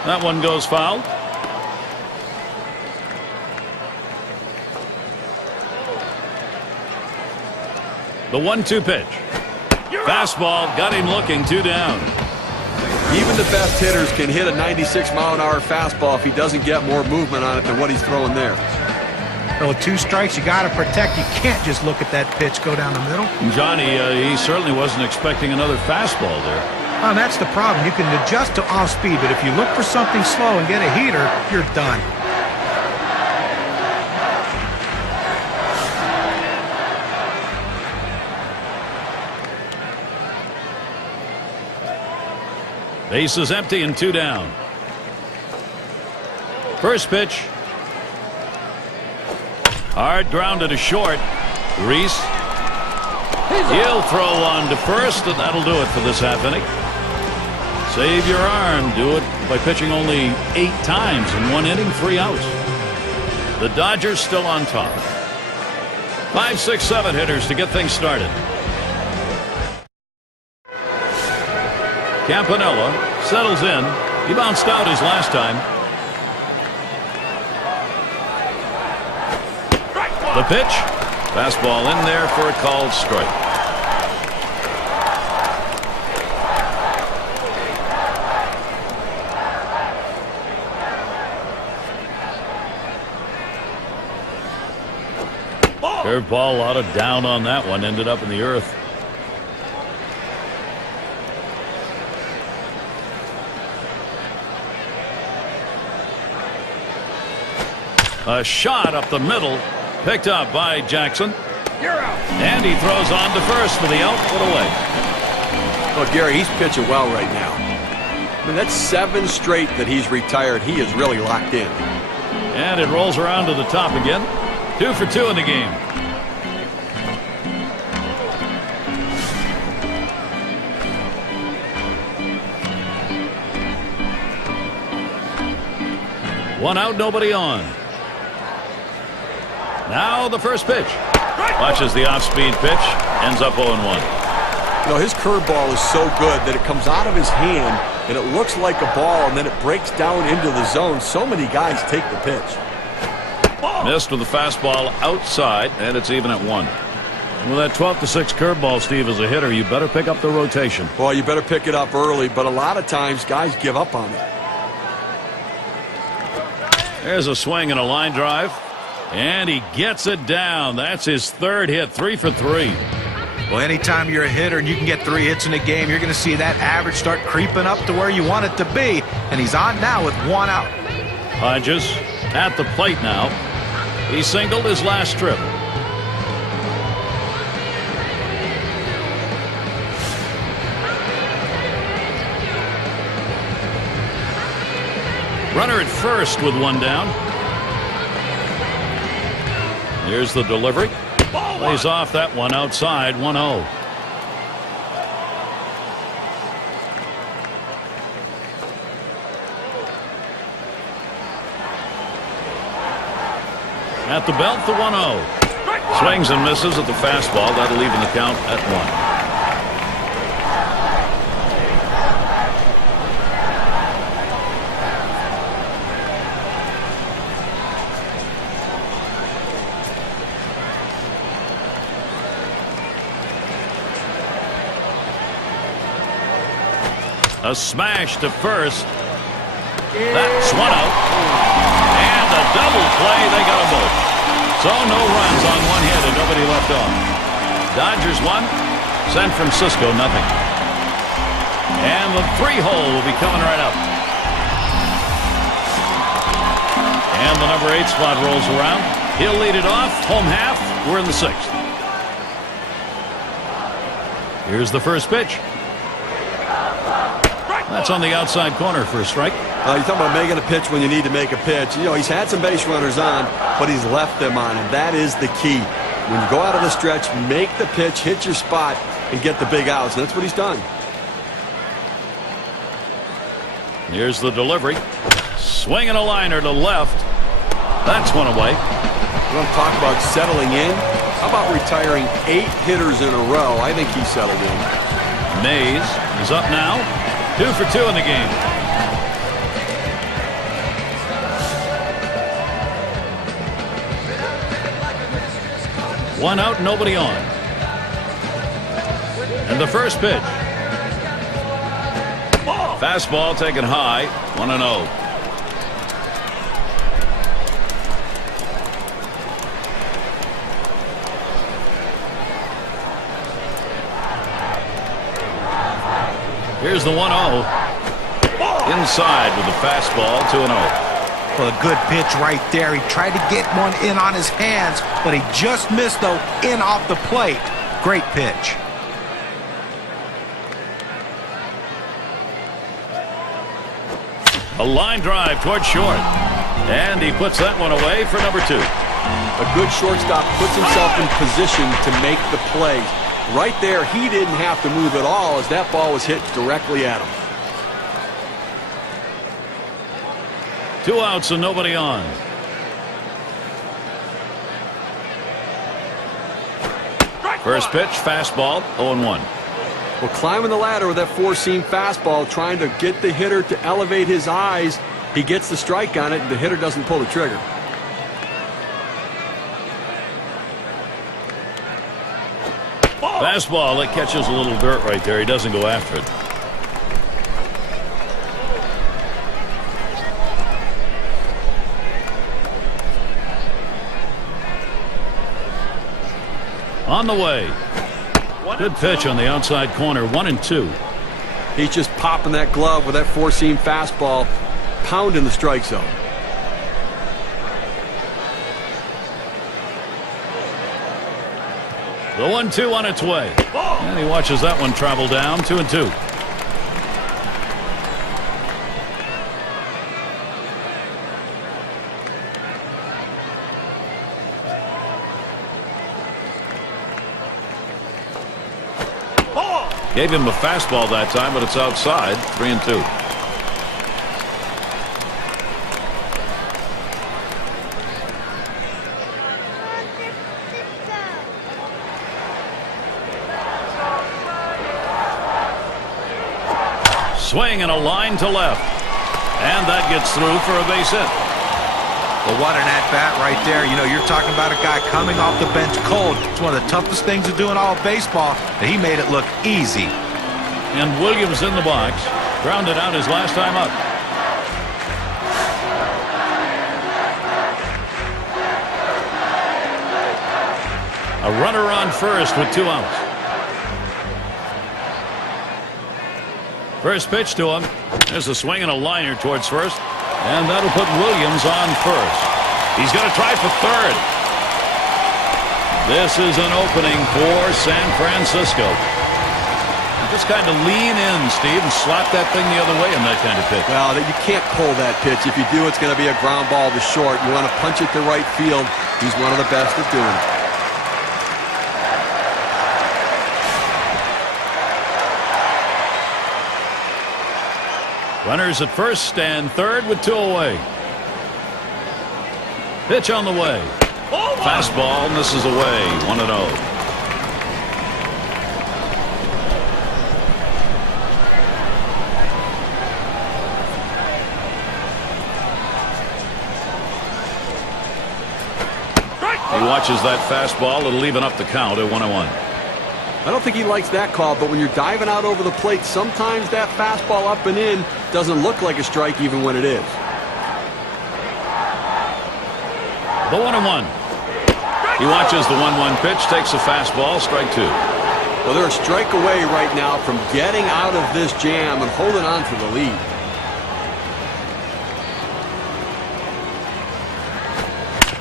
That one goes foul. The 1-2 pitch. Fastball got him looking. 2 down. Even the best hitters can hit a 96-mile-an-hour fastball if he doesn't get more movement on it than what he's throwing there. Well, 2 strikes, you got to protect. You can't just look at that pitch go down the middle. Johnny, he certainly wasn't expecting another fastball there. Oh, that's the problem. You can adjust to off speed, but if you look for something slow and get a heater, you're done. Base is empty and 2 down. First pitch. Hard grounded to short. Reese. He'll throw one to first, and that'll do it for this half inning. Save your arm. Do it by pitching only 8 times in 1 inning, 3 outs. The Dodgers still on top. 5, 6, 7 hitters to get things started. Campanella settles in. He bounced out his last time. The pitch. Fastball in there for a called strike. Curveball, a lot of down on that one. Ended up in the earth. A shot up the middle. Picked up by Jackson. You're out. And he throws on to first for the out. Put away. Well, Gary, he's pitching well right now. I mean, that's 7 straight that he's retired. He is really locked in. And it rolls around to the top again. 2 for 2 in the game. One out, nobody on. Now the first pitch. Watches the off-speed pitch. Ends up 0-1. You know, his curveball is so good that it comes out of his hand and it looks like a ball and then it breaks down into the zone. So many guys take the pitch. Missed with the fastball outside, and it's even at 1. With that 12-6 curveball, Steve, as a hitter, you better pick up the rotation. Well, you better pick it up early, but a lot of times guys give up on it. There's a swing and a line drive. And he gets it down. That's his 3rd hit. 3 for 3. Well, anytime you're a hitter and you can get 3 hits in a game, you're going to see that average start creeping up to where you want it to be. And he's on now with 1 out. Hodges at the plate now. He singled his last trip. Runner at first with 1 down. Here's the delivery. Lays off that one outside. 1-0. At the belt, the 1-0. Swings and misses at the fastball. That'll even the count at 1. A smash to first. That's 1 out. And a double play. They got them both. So no runs on 1 hit and nobody left off. Dodgers 1. San Francisco nothing. And the 3-hole will be coming right up. And the number 8 spot rolls around. He'll lead it off. Home half. We're in the 6th. Here's the first pitch. That's on the outside corner for a strike. You're talking about making a pitch when you need to make a pitch. You know, he's had some base runners on, but he's left them on, and that is the key. When you go out of the stretch, make the pitch, hit your spot, and get the big outs, and that's what he's done. Here's the delivery. Swinging a liner to left. That's 1 away. You want to talk about settling in? How about retiring 8 hitters in a row? I think he's settled in. Mays is up now. 2 for 2 in the game. One out, nobody on. And the first pitch. Fastball taken high. 1-0. Here's the 1-0. Inside with the fastball, 2-0. Well, a good pitch right there. He tried to get one in on his hands, but he just missed, though, in off the plate. Great pitch. A line drive towards short. And he puts that one away for number 2. A good shortstop puts himself in position to make the play. Right there, he didn't have to move at all as that ball was hit directly at him. 2 outs and nobody on. First pitch, fastball, 0-1. Well, climbing the ladder with that four-seam fastball, trying to get the hitter to elevate his eyes. He gets the strike on it, and the hitter doesn't pull the trigger. Fastball, that catches a little dirt right there. He doesn't go after it. On the way. Good pitch on the outside corner. 1-2. He's just popping that glove with that four-seam fastball, pounding the strike zone. The 1-2 on its way. And he watches that one travel down. 2-2. Gave him a fastball that time, but it's outside. 3-2. Swing and a line to left. And that gets through for a base hit. Well, what an at-bat right there. You know, you're talking about a guy coming off the bench cold. It's one of the toughest things to do in all of baseball, and he made it look easy. And Williams in the box. Grounded out his last time up. A runner on first with 2 outs. First pitch to him. There's a swing and a liner towards first. And that'll put Williams on first. He's going to try for third. This is an opening for San Francisco. Just kind of lean in, Steve, and slap that thing the other way in that kind of pitch. Well, you can't pull that pitch. If you do, it's going to be a ground ball to short. You want to punch it to right field. He's one of the best at doing it. Runners at first and third with 2 away. Pitch on the way. Fastball, and this is away. 1-0. He watches that fastball. It'll even up the count at 1-1. I don't think he likes that call, but when you're diving out over the plate, sometimes that fastball up and in doesn't look like a strike even when it is. The 1-1. He watches the 1-1 pitch, takes a fastball, strike 2. Well, they're a strike away right now from getting out of this jam and holding on to the lead.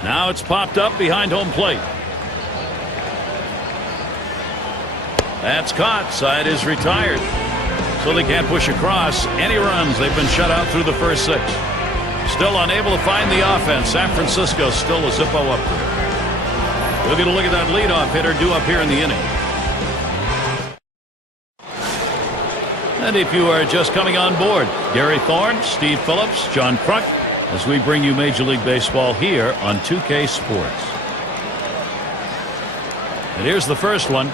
Now it's popped up behind home plate. That's caught. Side is retired. So they can't push across. Any runs, they've been shut out through the first 6. Still unable to find the offense. San Francisco still a zippo up there. We'll get a look at that leadoff hitter due up here in the inning. And if you are just coming on board, Gary Thorne, Steve Phillips, John Kruk, as we bring you Major League Baseball here on 2K Sports. And here's the first one.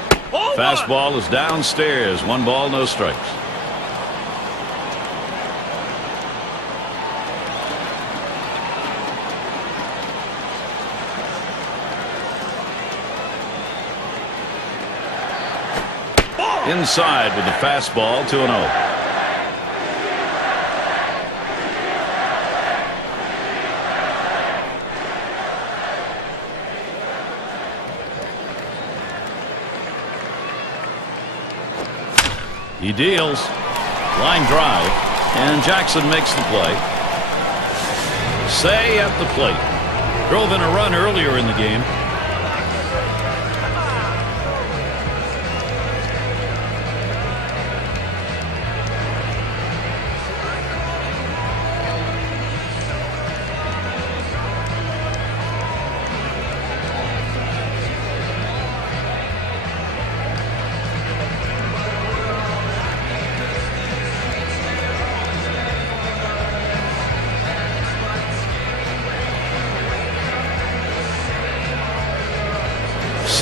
Fastball is downstairs. 1 ball, no strikes. Inside with the fastball, 2-0. He deals. Line drive. And Jackson makes the play. Say at the plate. Drove in a run earlier in the game.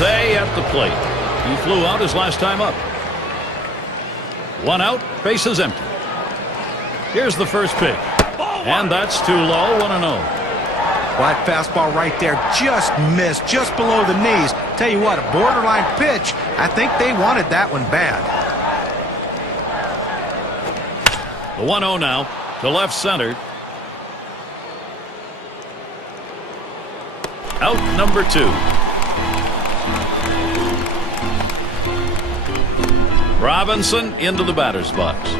Say at the plate. He flew out his last time up. 1 out, bases empty. Here's the first pitch. And that's too low, 1-0. Well, that fastball right there just missed, just below the knees. Tell you what, a borderline pitch. I think they wanted that one bad. The 1-0 now to left center. Out number 2. Robinson into the batter's box.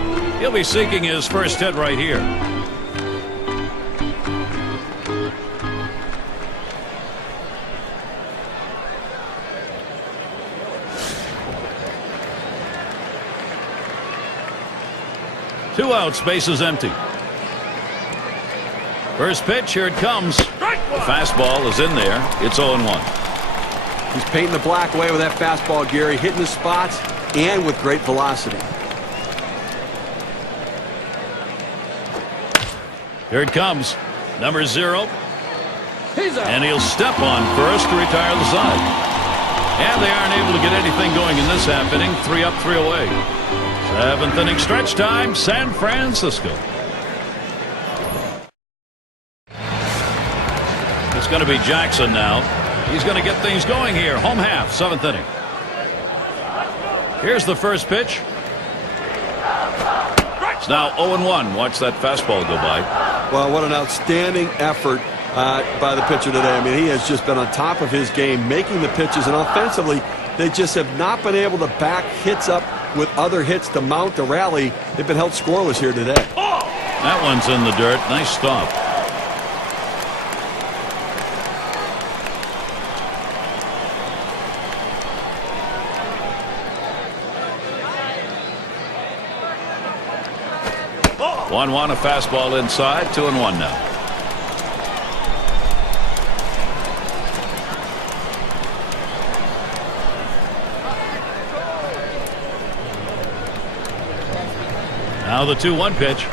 He'll be seeking his first hit right here. Two outs, bases empty. First pitch, here it comes. The fastball is in there. It's 0-1. He's painting the black away with that fastball, Gary, hitting the spots and with great velocity. Here it comes. Number 0. And he'll step on first to retire the side. And they aren't able to get anything going in this half inning. 3 up, 3 away. 7th inning stretch time, San Francisco. It's going to be Jackson now. He's going to get things going here. Home half, 7th inning. Here's the first pitch. It's now 0-1. Watch that fastball go by. Well, what an outstanding effort by the pitcher today. I mean, he has just been on top of his game, making the pitches, and offensively, they just have not been able to back hits up with other hits to mount the rally. They've been held scoreless here today. That one's in the dirt. Nice stop. One, a fastball inside, 2-1 now. Now the 2-1 pitch.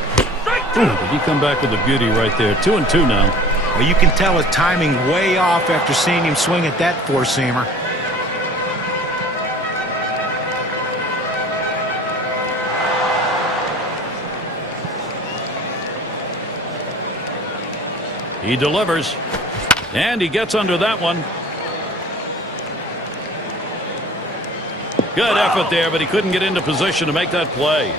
Ooh, did he come back with a beauty right there? 2-2 now. Well, you can tell his timing way off after seeing him swing at that four-seamer. He delivers. And he gets under that one. Good effort there, but he couldn't get into position to make that play.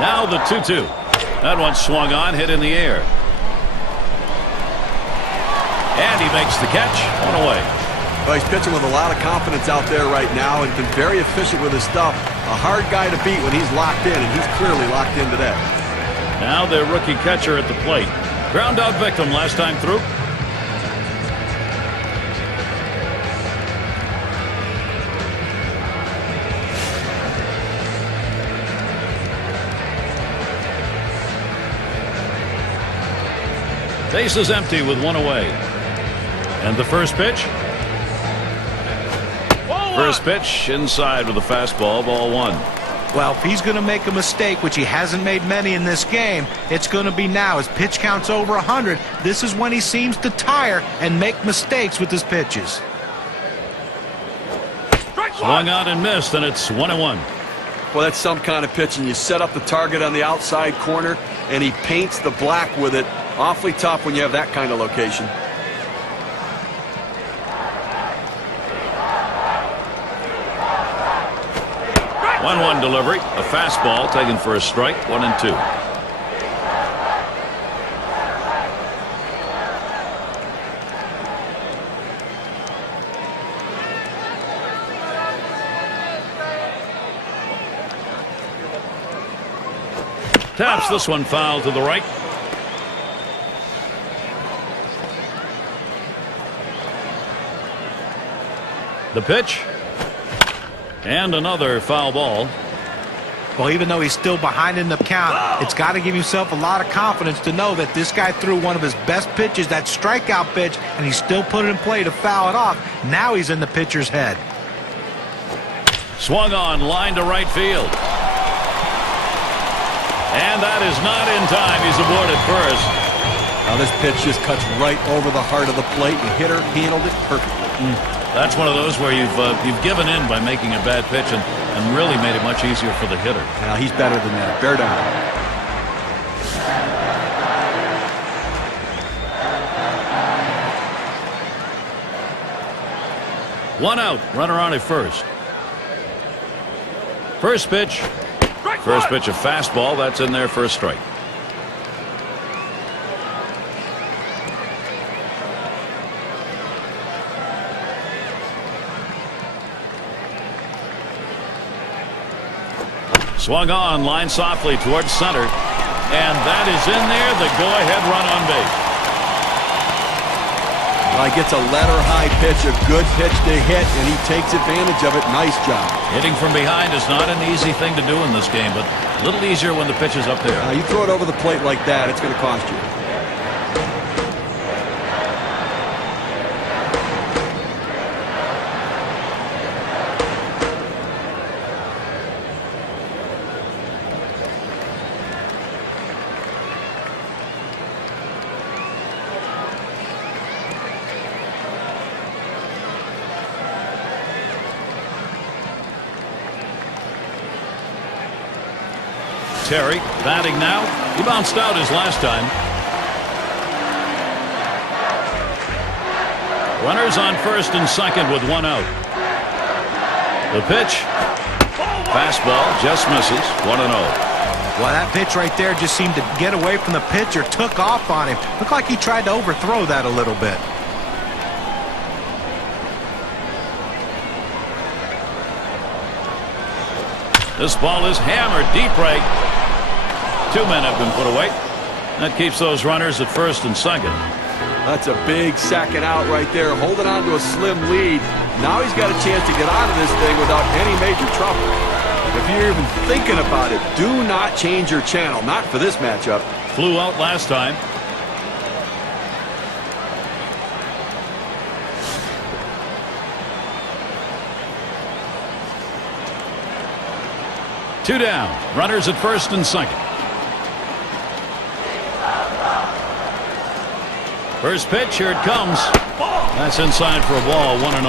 Now the 2-2. That one swung on, hit in the air. And he makes the catch. One away. Well, he's pitching with a lot of confidence out there right now and been very efficient with his stuff. A hard guy to beat when he's locked in, and he's clearly locked in today. Now their rookie catcher at the plate. Ground out victim last time through. Base is empty with one away. And the first pitch. First pitch inside with a fastball, ball 1. Well, if he's going to make a mistake, which he hasn't made many in this game, it's going to be now. His pitch count's over 100. This is when he seems to tire and make mistakes with his pitches. Swung out and missed, and it's 1-1. Well, that's some kind of pitching. You set up the target on the outside corner, and he paints the black with it. Awfully tough when you have that kind of location. One delivery, a fastball taken for a strike, 1-2. Taps this one foul to the right. The pitch. And another foul ball. Well, even though he's still behind in the count, it's got to give himself a lot of confidence to know that this guy threw one of his best pitches, that strikeout pitch, and he still put it in play to foul it off. Now he's in the pitcher's head. Swung on, line to right field. And that is not in time. He's aboard at first. Now this pitch just cuts right over the heart of the plate. The hitter handled it perfectly. That's one of those where you've given in by making a bad pitch and really made it much easier for the hitter. Now he's better than that. Bear down. One out, runner on at first. First pitch. First pitch, a fastball. That's in there for a strike. Swung on, line softly towards center. And that is in there, the go-ahead run on base. He gets a letter-high pitch, a good pitch to hit, and he takes advantage of it. Nice job. Hitting from behind is not an easy thing to do in this game, but a little easier when the pitch is up there. You throw it over the plate like that, it's going to cost you. Terry batting now. He bounced out his last time. Runners on first and second with one out. The pitch. Fastball just misses. 1-0. Well, that pitch right there just seemed to get away from the pitcher, took off on him. Looked like he tried to overthrow that a little bit. This ball is hammered deep right. 2 men have been put away. That keeps those runners at first and second. That's a big second out right there, holding on to a slim lead. Now he's got a chance to get out of this thing without any major trouble. If you're even thinking about it, do not change your channel. Not for this matchup. Flew out last time. Two down. Runners at first and second. First pitch, here it comes. That's inside for a ball, 1-0.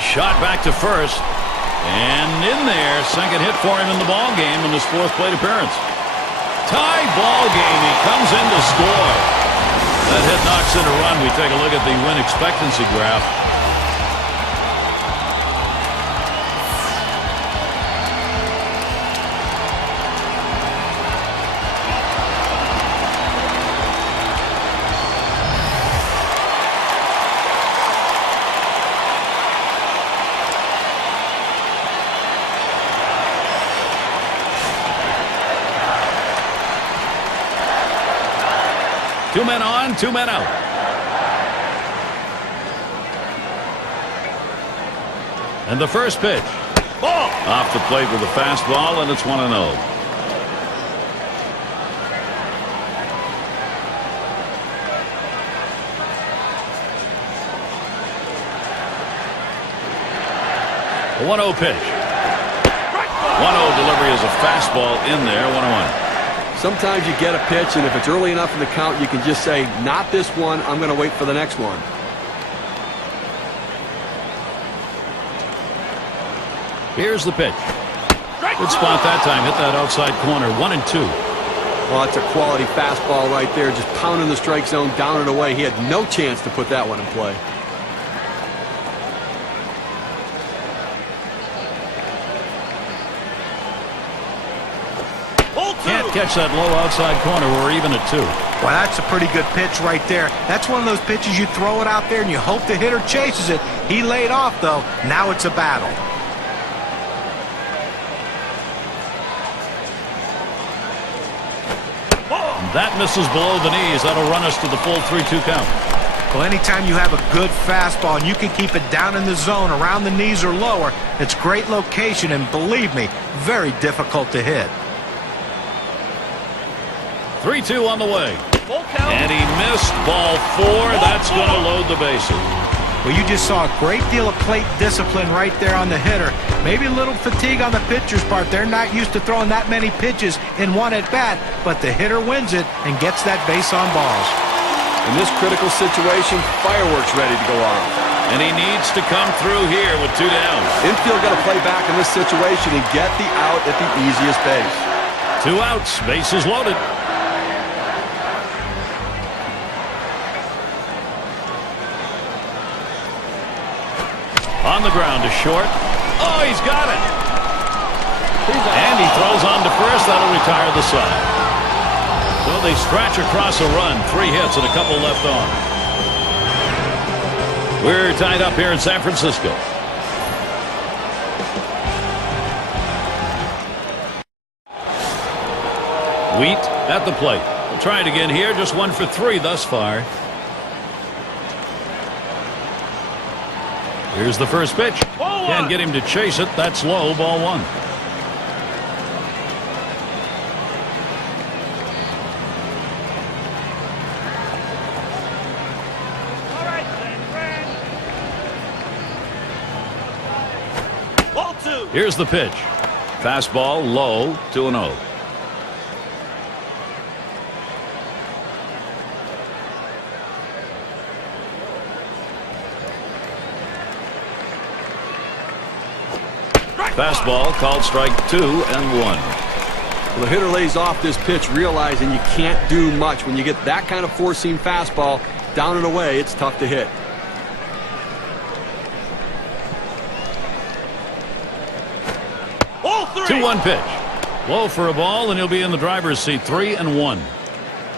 Shot back to first. And in there, second hit for him in the ball game in his fourth plate appearance. Tie ball game. He comes in to score. That hit knocks in a run. We take a look at the win expectancy graph. Two men on, two men out. And the first pitch. Ball. Off the plate with a fastball, and it's 1-0. A 1-0 pitch. 1-0 delivery is a fastball in there, 1-1. Sometimes you get a pitch, and if it's early enough in the count, you can just say, not this one, I'm going to wait for the next one. Here's the pitch. Good spot that time. Hit that outside corner. 1-2. Well, that's a quality fastball right there. Just pounding the strike zone, down and away. He had no chance to put that one in play. Can't catch that low outside corner. We're even at 2. Well, that's a pretty good pitch right there. That's one of those pitches you throw it out there and you hope the hitter chases it. He laid off, though. Now it's a battle. That misses below the knees. That'll run us to the full 3-2 count. Well, anytime you have a good fastball and you can keep it down in the zone around the knees or lower, it's great location and, believe me, very difficult to hit. 3-2 on the way. And he missed ball 4. That's going to load the bases. Well, you just saw a great deal of plate discipline right there on the hitter. Maybe a little fatigue on the pitcher's part. They're not used to throwing that many pitches in one at-bat, but the hitter wins it and gets that base on balls. In this critical situation, fireworks ready to go off. And he needs to come through here with 2 down. Infield got to play back in this situation and get the out at the easiest base. 2 outs, bases loaded. On the ground to short. Oh, he's got it. And he throws on to first. That'll retire the side. So they stretch across a run. 3 hits and a couple left on. We're tied up here in San Francisco. Wheat at the plate. We'll try it again here. Just 1 for 3 thus far. Here's the first pitch. Can't get him to chase it. That's low. Ball 1. Here's the pitch. Fastball low, 2-0. Fastball called strike 2 and 1. Well, the hitter lays off this pitch, realizing you can't do much. When you get that kind of four-seam fastball down and away, it's tough to hit. Oh, 2-1 pitch. Low for a ball, and he'll be in the driver's seat. 3-1.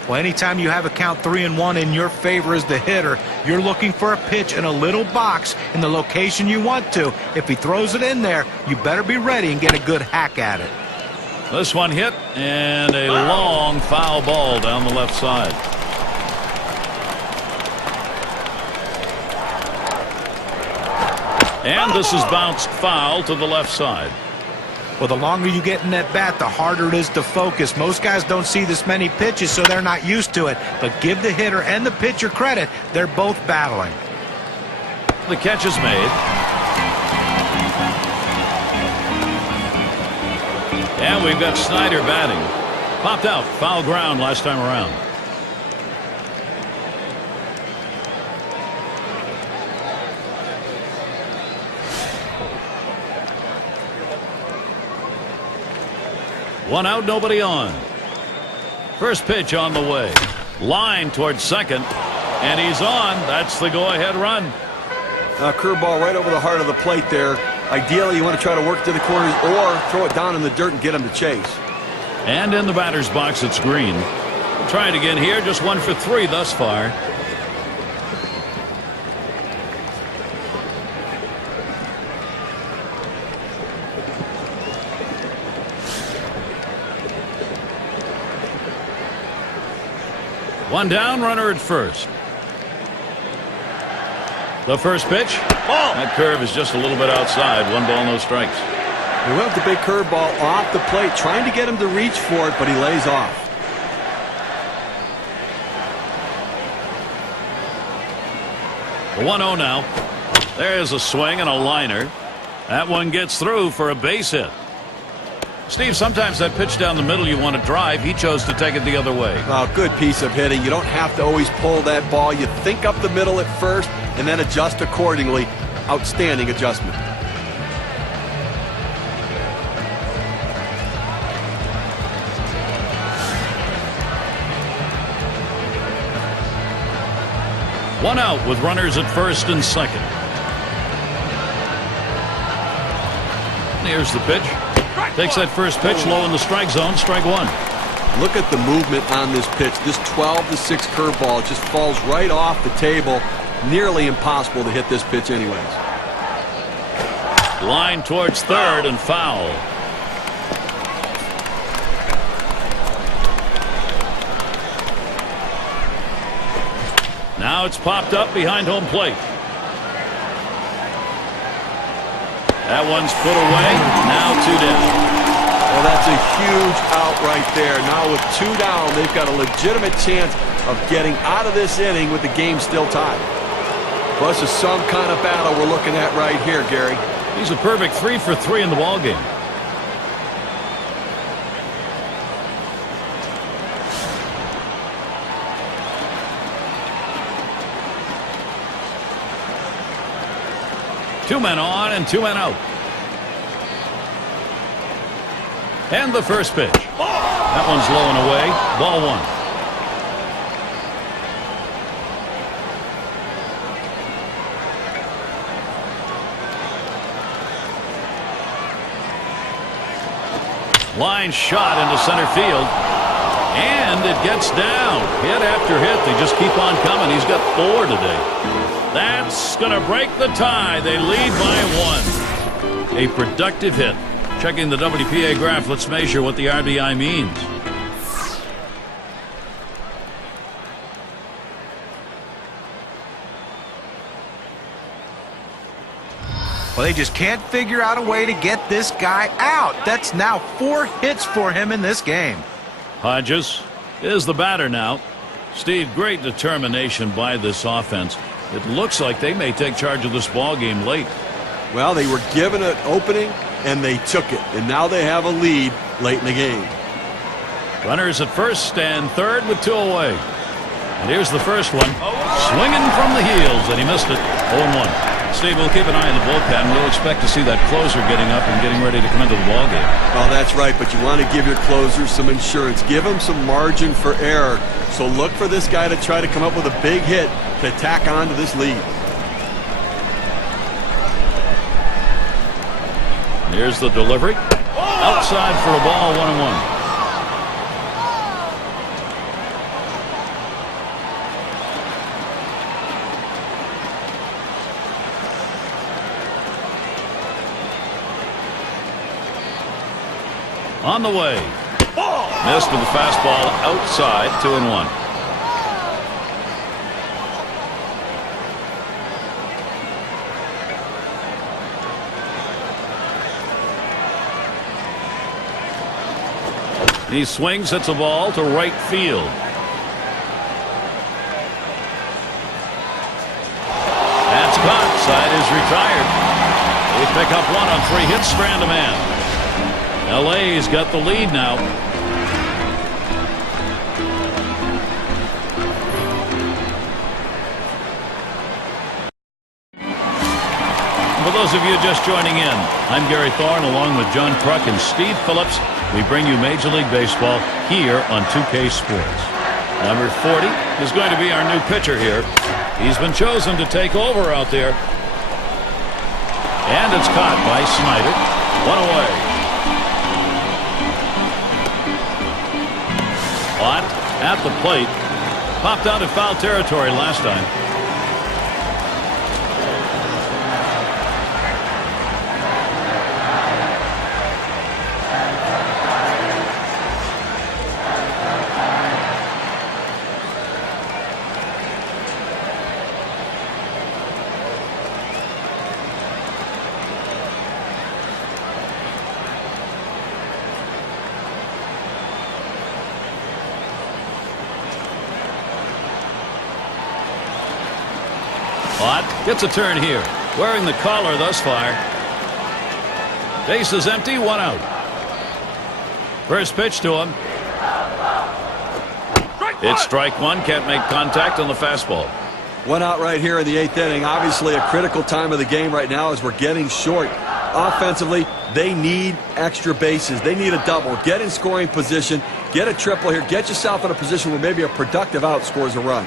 Well, anytime you have a count 3-1 in your favor as the hitter, you're looking for a pitch in a little box in the location you want to. If he throws it in there, you better be ready and get a good hack at it. This one hit, and a long foul ball down the left side. And this is bounced foul to the left side. Well, the longer you get in that bat, the harder it is to focus. Most guys don't see this many pitches, so they're not used to it. But give the hitter and the pitcher credit. They're both battling. The catch is made. And we've got Snyder batting. Popped out. Foul ground last time around. One out, nobody on. First pitch on the way. Line towards second. And he's on. That's the go-ahead run. Curveball right over the heart of the plate there. Ideally, you want to try to work to the corners or throw it down in the dirt and get him to chase. And in the batter's box, it's Green. We'll try it again here. Just 1 for 3 thus far. One down, runner at first. The first pitch. That curve is just a little bit outside. 1 ball, no strikes. He went with the big curveball off the plate, trying to get him to reach for it, but he lays off. The 1-0 now. There's a swing and a liner. That one gets through for a base hit. Steve, sometimes that pitch down the middle you want to drive. He chose to take it the other way. Good piece of hitting. You don't have to always pull that ball. You think up the middle at first and then adjust accordingly. Outstanding adjustment. One out with runners at first and second. Here's the pitch. Takes that first pitch low in the strike zone. Strike 1. Look at the movement on this pitch. This 12-6 curveball just falls right off the table. Nearly impossible to hit this pitch anyways. Line towards third and foul. Now it's popped up behind home plate. That one's put away. Now 2 down. Well, that's a huge out right there. Now with 2 down, they've got a legitimate chance of getting out of this inning with the game still tied. Well, this is some kind of battle we're looking at right here, Gary. He's a perfect 3 for 3 in the ballgame. Two men on and 2 men out. And the first pitch. That one's low and away. Ball 1. Line shot into center field. And it gets down. Hit after hit. They just keep on coming. He's got 4 today. That's going to break the tie. They lead by 1. A productive hit. Checking the WPA graph, let's measure what the RBI means. Well, they just can't figure out a way to get this guy out. That's now 4 hits for him in this game. Hodges is the batter now. Steve, great determination by this offense. It looks like they may take charge of this ball game late. Well, they were given an opening, and they took it. And now they have a lead late in the game. Runners at first and third with 2 away. And here's the first one. Swinging from the heels, and he missed it. 0-1. Steve, we'll keep an eye on the bullpen. We'll expect to see that closer getting up and getting ready to come into the ballgame. Well, that's right, but you want to give your closers some insurance. Give them some margin for error. So look for this guy to try to come up with a big hit to tack on to this lead. Here's the delivery. Outside for a ball, 1-1. On the way. Missed with the fastball outside, 2-1. He swings, hits a ball to right field. That's caught. Side is retired. They pick up 1 on 3 hits, strand a man. LA's got the lead now. For those of you just joining in, I'm Gary Thorne along with John Kruk and Steve Phillips. We bring you Major League Baseball here on 2K Sports. Number 40 is going to be our new pitcher here. He's been chosen to take over out there. And it's caught by Snyder. 1 away. Ott at the plate. Popped out of foul territory last time. Ott gets a turn here. Wearing the collar thus far. Base is empty, 1 out. First pitch to him. It's strike 1. Can't make contact on the fastball. 1 out right here in the 8th inning. Obviously a critical time of the game right now as we're getting short. Offensively, they need extra bases. They need a double. Get in scoring position. Get a triple here. Get yourself in a position where maybe a productive out scores a run.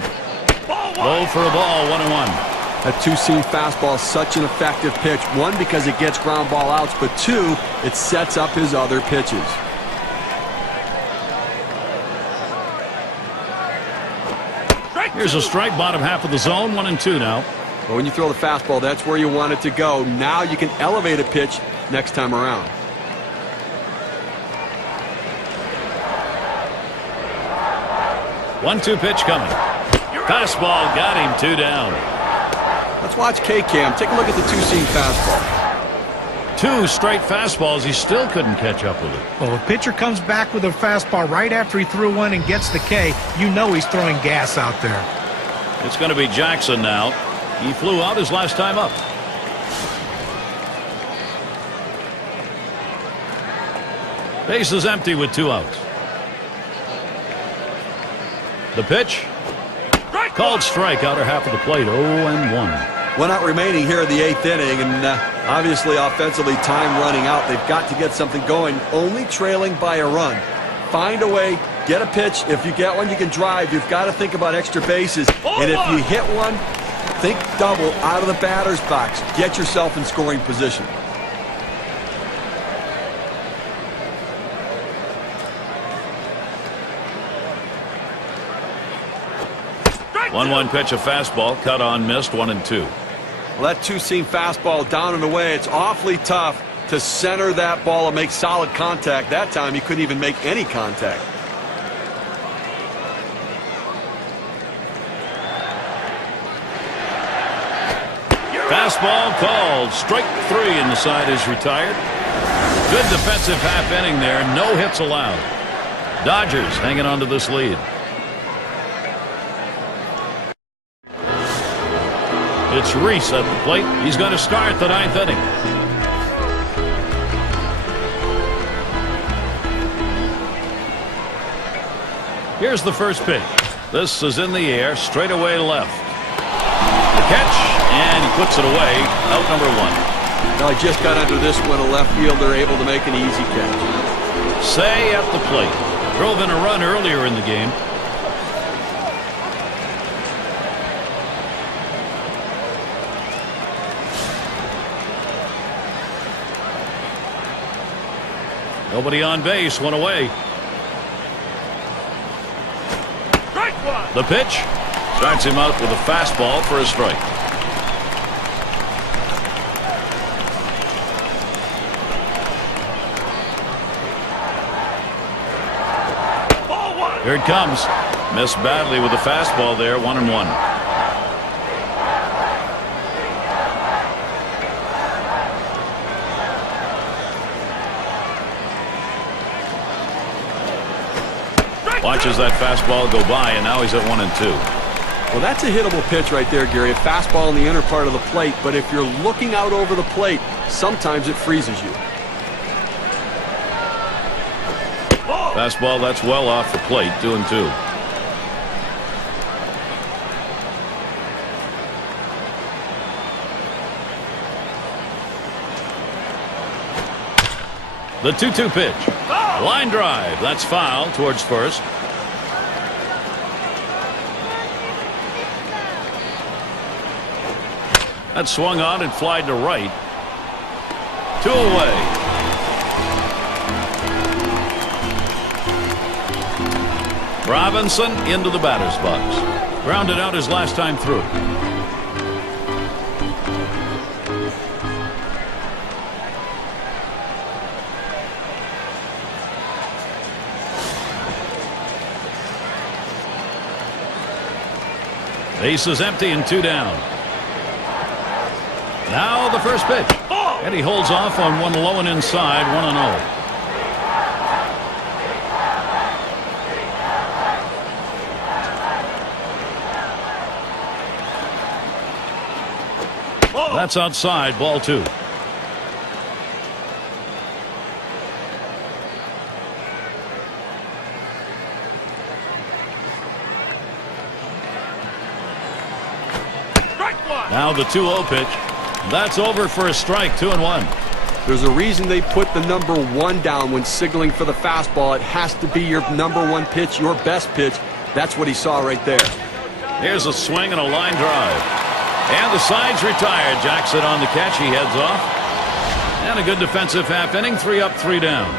Low for a ball, 1-1. That two-seam fastball is such an effective pitch. 1, because it gets ground ball outs, but 2, it sets up his other pitches. Here's a strike, bottom half of the zone, 1-2 now. But when you throw the fastball, that's where you want it to go. Now you can elevate a pitch next time around. One-two pitch coming. Fastball got him, 2 down. Let's watch K-Cam. Take a look at the two-seam fastball. 2 straight fastballs. He still couldn't catch up with it. Well, if a pitcher comes back with a fastball right after he threw one and gets the K, you know he's throwing gas out there. It's going to be Jackson now. He flew out his last time up. Base is empty with 2 outs. The pitch. Called strike, outer half of the plate, 0-1. 1 out remaining here in the 8th inning, and obviously offensively time running out. They've got to get something going, only trailing by a run. Find a way, get a pitch. If you get one, you can drive. You've got to think about extra bases. And if you hit one, think double out of the batter's box. Get yourself in scoring position. One pitch, a fastball, cut on, missed, 1-2. Well, that 2-seam fastball down and away. It's awfully tough to center that ball and make solid contact. That time he couldn't even make any contact. Fastball called. Strike 3, and the side is retired. Good defensive half inning there. No hits allowed. Dodgers hanging on to this lead. It's Reese at the plate. He's going to start the 9th inning. Here's the first pitch. This is in the air, straight away left. The catch, and he puts it away. Out number 1. Now he just got under this one, a left fielder able to make an easy catch. Say at the plate. Drove in a run earlier in the game. Nobody on base, 1 away. The pitch starts him out with a fastball for a strike. Here it comes. Missed badly with the fastball there, 1-1. Watches that fastball go by, and now he's at 1-2. Well, that's a hittable pitch right there, Gary. A fastball in the inner part of the plate, but if you're looking out over the plate, sometimes it freezes you. Fastball that's well off the plate, 2-2. The 2-2 pitch. Line drive. That's foul towards first. That swung on and flied to right. 2 away. Robinson into the batter's box. Grounded out his last time through. Base is empty and 2 down. Now the first pitch. And he holds off on one low and inside, 1-0. That's outside, ball 2. Now the 2-0 pitch. That's over for a strike, 2-1. There's a reason they put the number 1 down when signaling for the fastball. It has to be your number 1 pitch, your best pitch. That's what he saw right there. Here's a swing and a line drive. And the side's retired. Jackson on the catch. He heads off. And a good defensive half inning. 3 up, 3 down.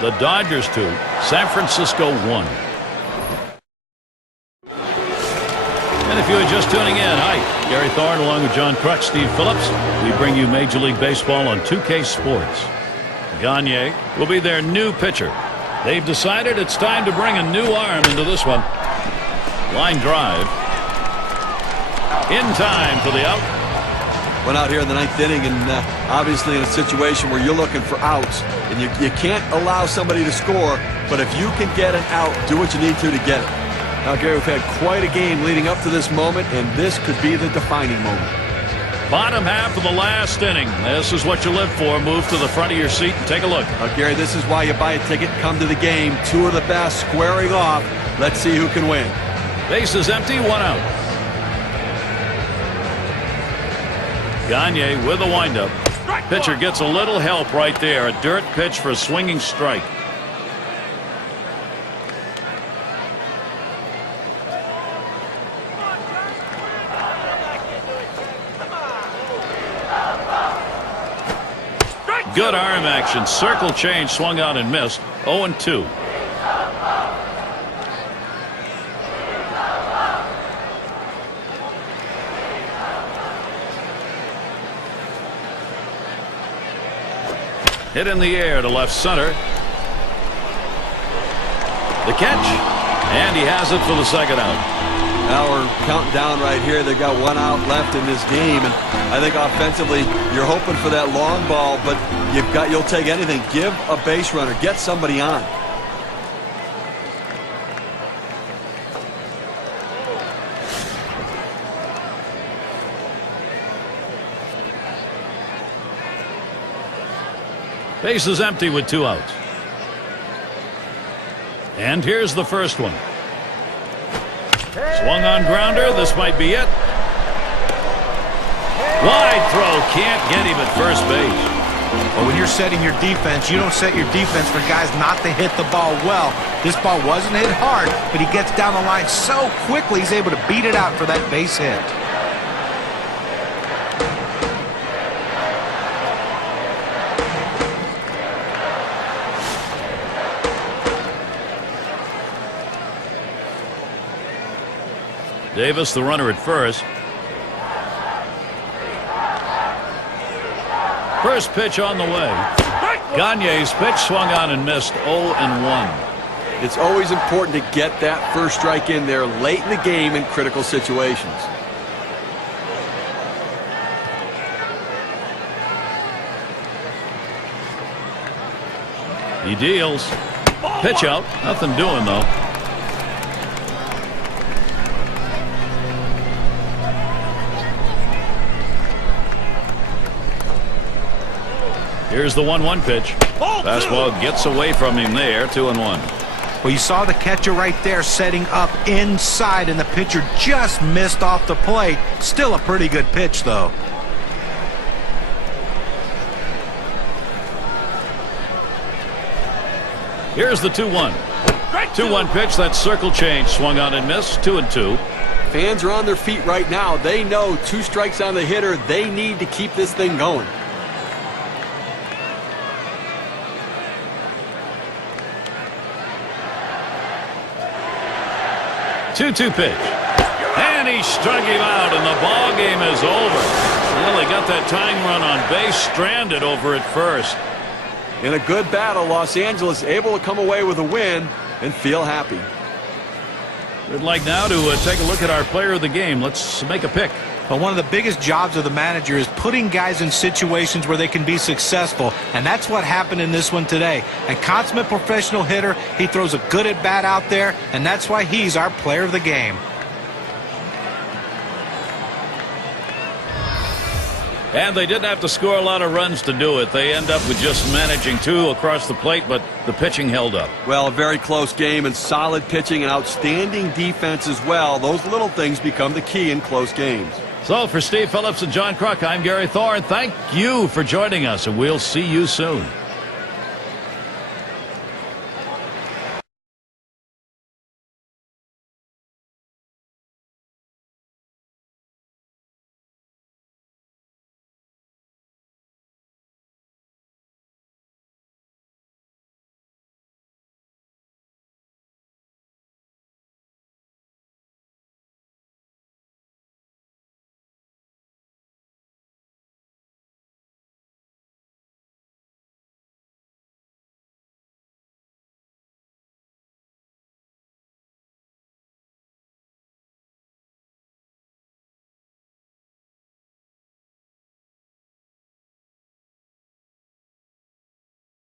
The Dodgers 2, San Francisco 1. And if you are just tuning in, hi, Gary Thorne along with John Crutch, Steve Phillips. We bring you Major League Baseball on 2K Sports. Gagne will be their new pitcher. They've decided it's time to bring a new arm into this one. Line drive. In time for the out. Went out here in the 9th inning, and obviously in a situation where you're looking for outs, and you can't allow somebody to score, but if you can get an out, do what you need to get it. Now, Gary, we've had quite a game leading up to this moment, and this could be the defining moment. Bottom half of the last inning. This is what you live for. Move to the front of your seat and take a look. Gary, this is why you buy a ticket, come to the game. Two of the best squaring off. Let's see who can win. Base is empty, one out. Gagne with a windup. Pitcher gets a little help right there. A dirt pitch for a swinging strike. Good arm action. Circle change, swung out and missed. 0-2. Hit in the air to left center. The catch, and he has it for the second out. Now we're counting down right here. They've got one out left in this game, and I think offensively you're hoping for that long ball, but you'll take anything. Give a base runner, get somebody on. Base is empty with 2 outs. And here's the first one. Swung on grounder. This might be it. Wide throw. Can't get him at first base. But when you're setting your defense, you don't set your defense for guys not to hit the ball well. This ball wasn't hit hard, but he gets down the line so quickly he's able to beat it out for that base hit. Davis, the runner at first. First pitch on the way. Gagne's pitch swung on and missed. 0-1. It's always important to get that first strike in there late in the game in critical situations. He deals. Pitch out. Nothing doing, though. Here's the 1-1 pitch. Fastball gets away from him there. 2-1. Well, you saw the catcher right there setting up inside, and the pitcher just missed off the plate. Still a pretty good pitch, though. Here's the 2-1. 2-1 pitch. That circle change. Swung on and missed. 2-2. Fans are on their feet right now. They know 2 strikes on the hitter. They need to keep this thing going. 2-2 pitch. And he struck him out, and the ball game is over. Well, they got that tying run on base, stranded over at first. In a good battle, Los Angeles able to come away with a win and feel happy. We'd like now to take a look at our player of the game. Let's make a pick. But one of the biggest jobs of the manager is putting guys in situations where they can be successful, and that's what happened in this one today. A consummate professional hitter, he throws a good at-bat out there, and that's why he's our player of the game. And they didn't have to score a lot of runs to do it. They end up with just managing 2 across the plate, but the pitching held up. Well, a very close game and solid pitching and outstanding defense as well. Those little things become the key in close games. So for Steve Phillips and John Kruk, I'm Gary Thorne. Thank you for joining us, and we'll see you soon.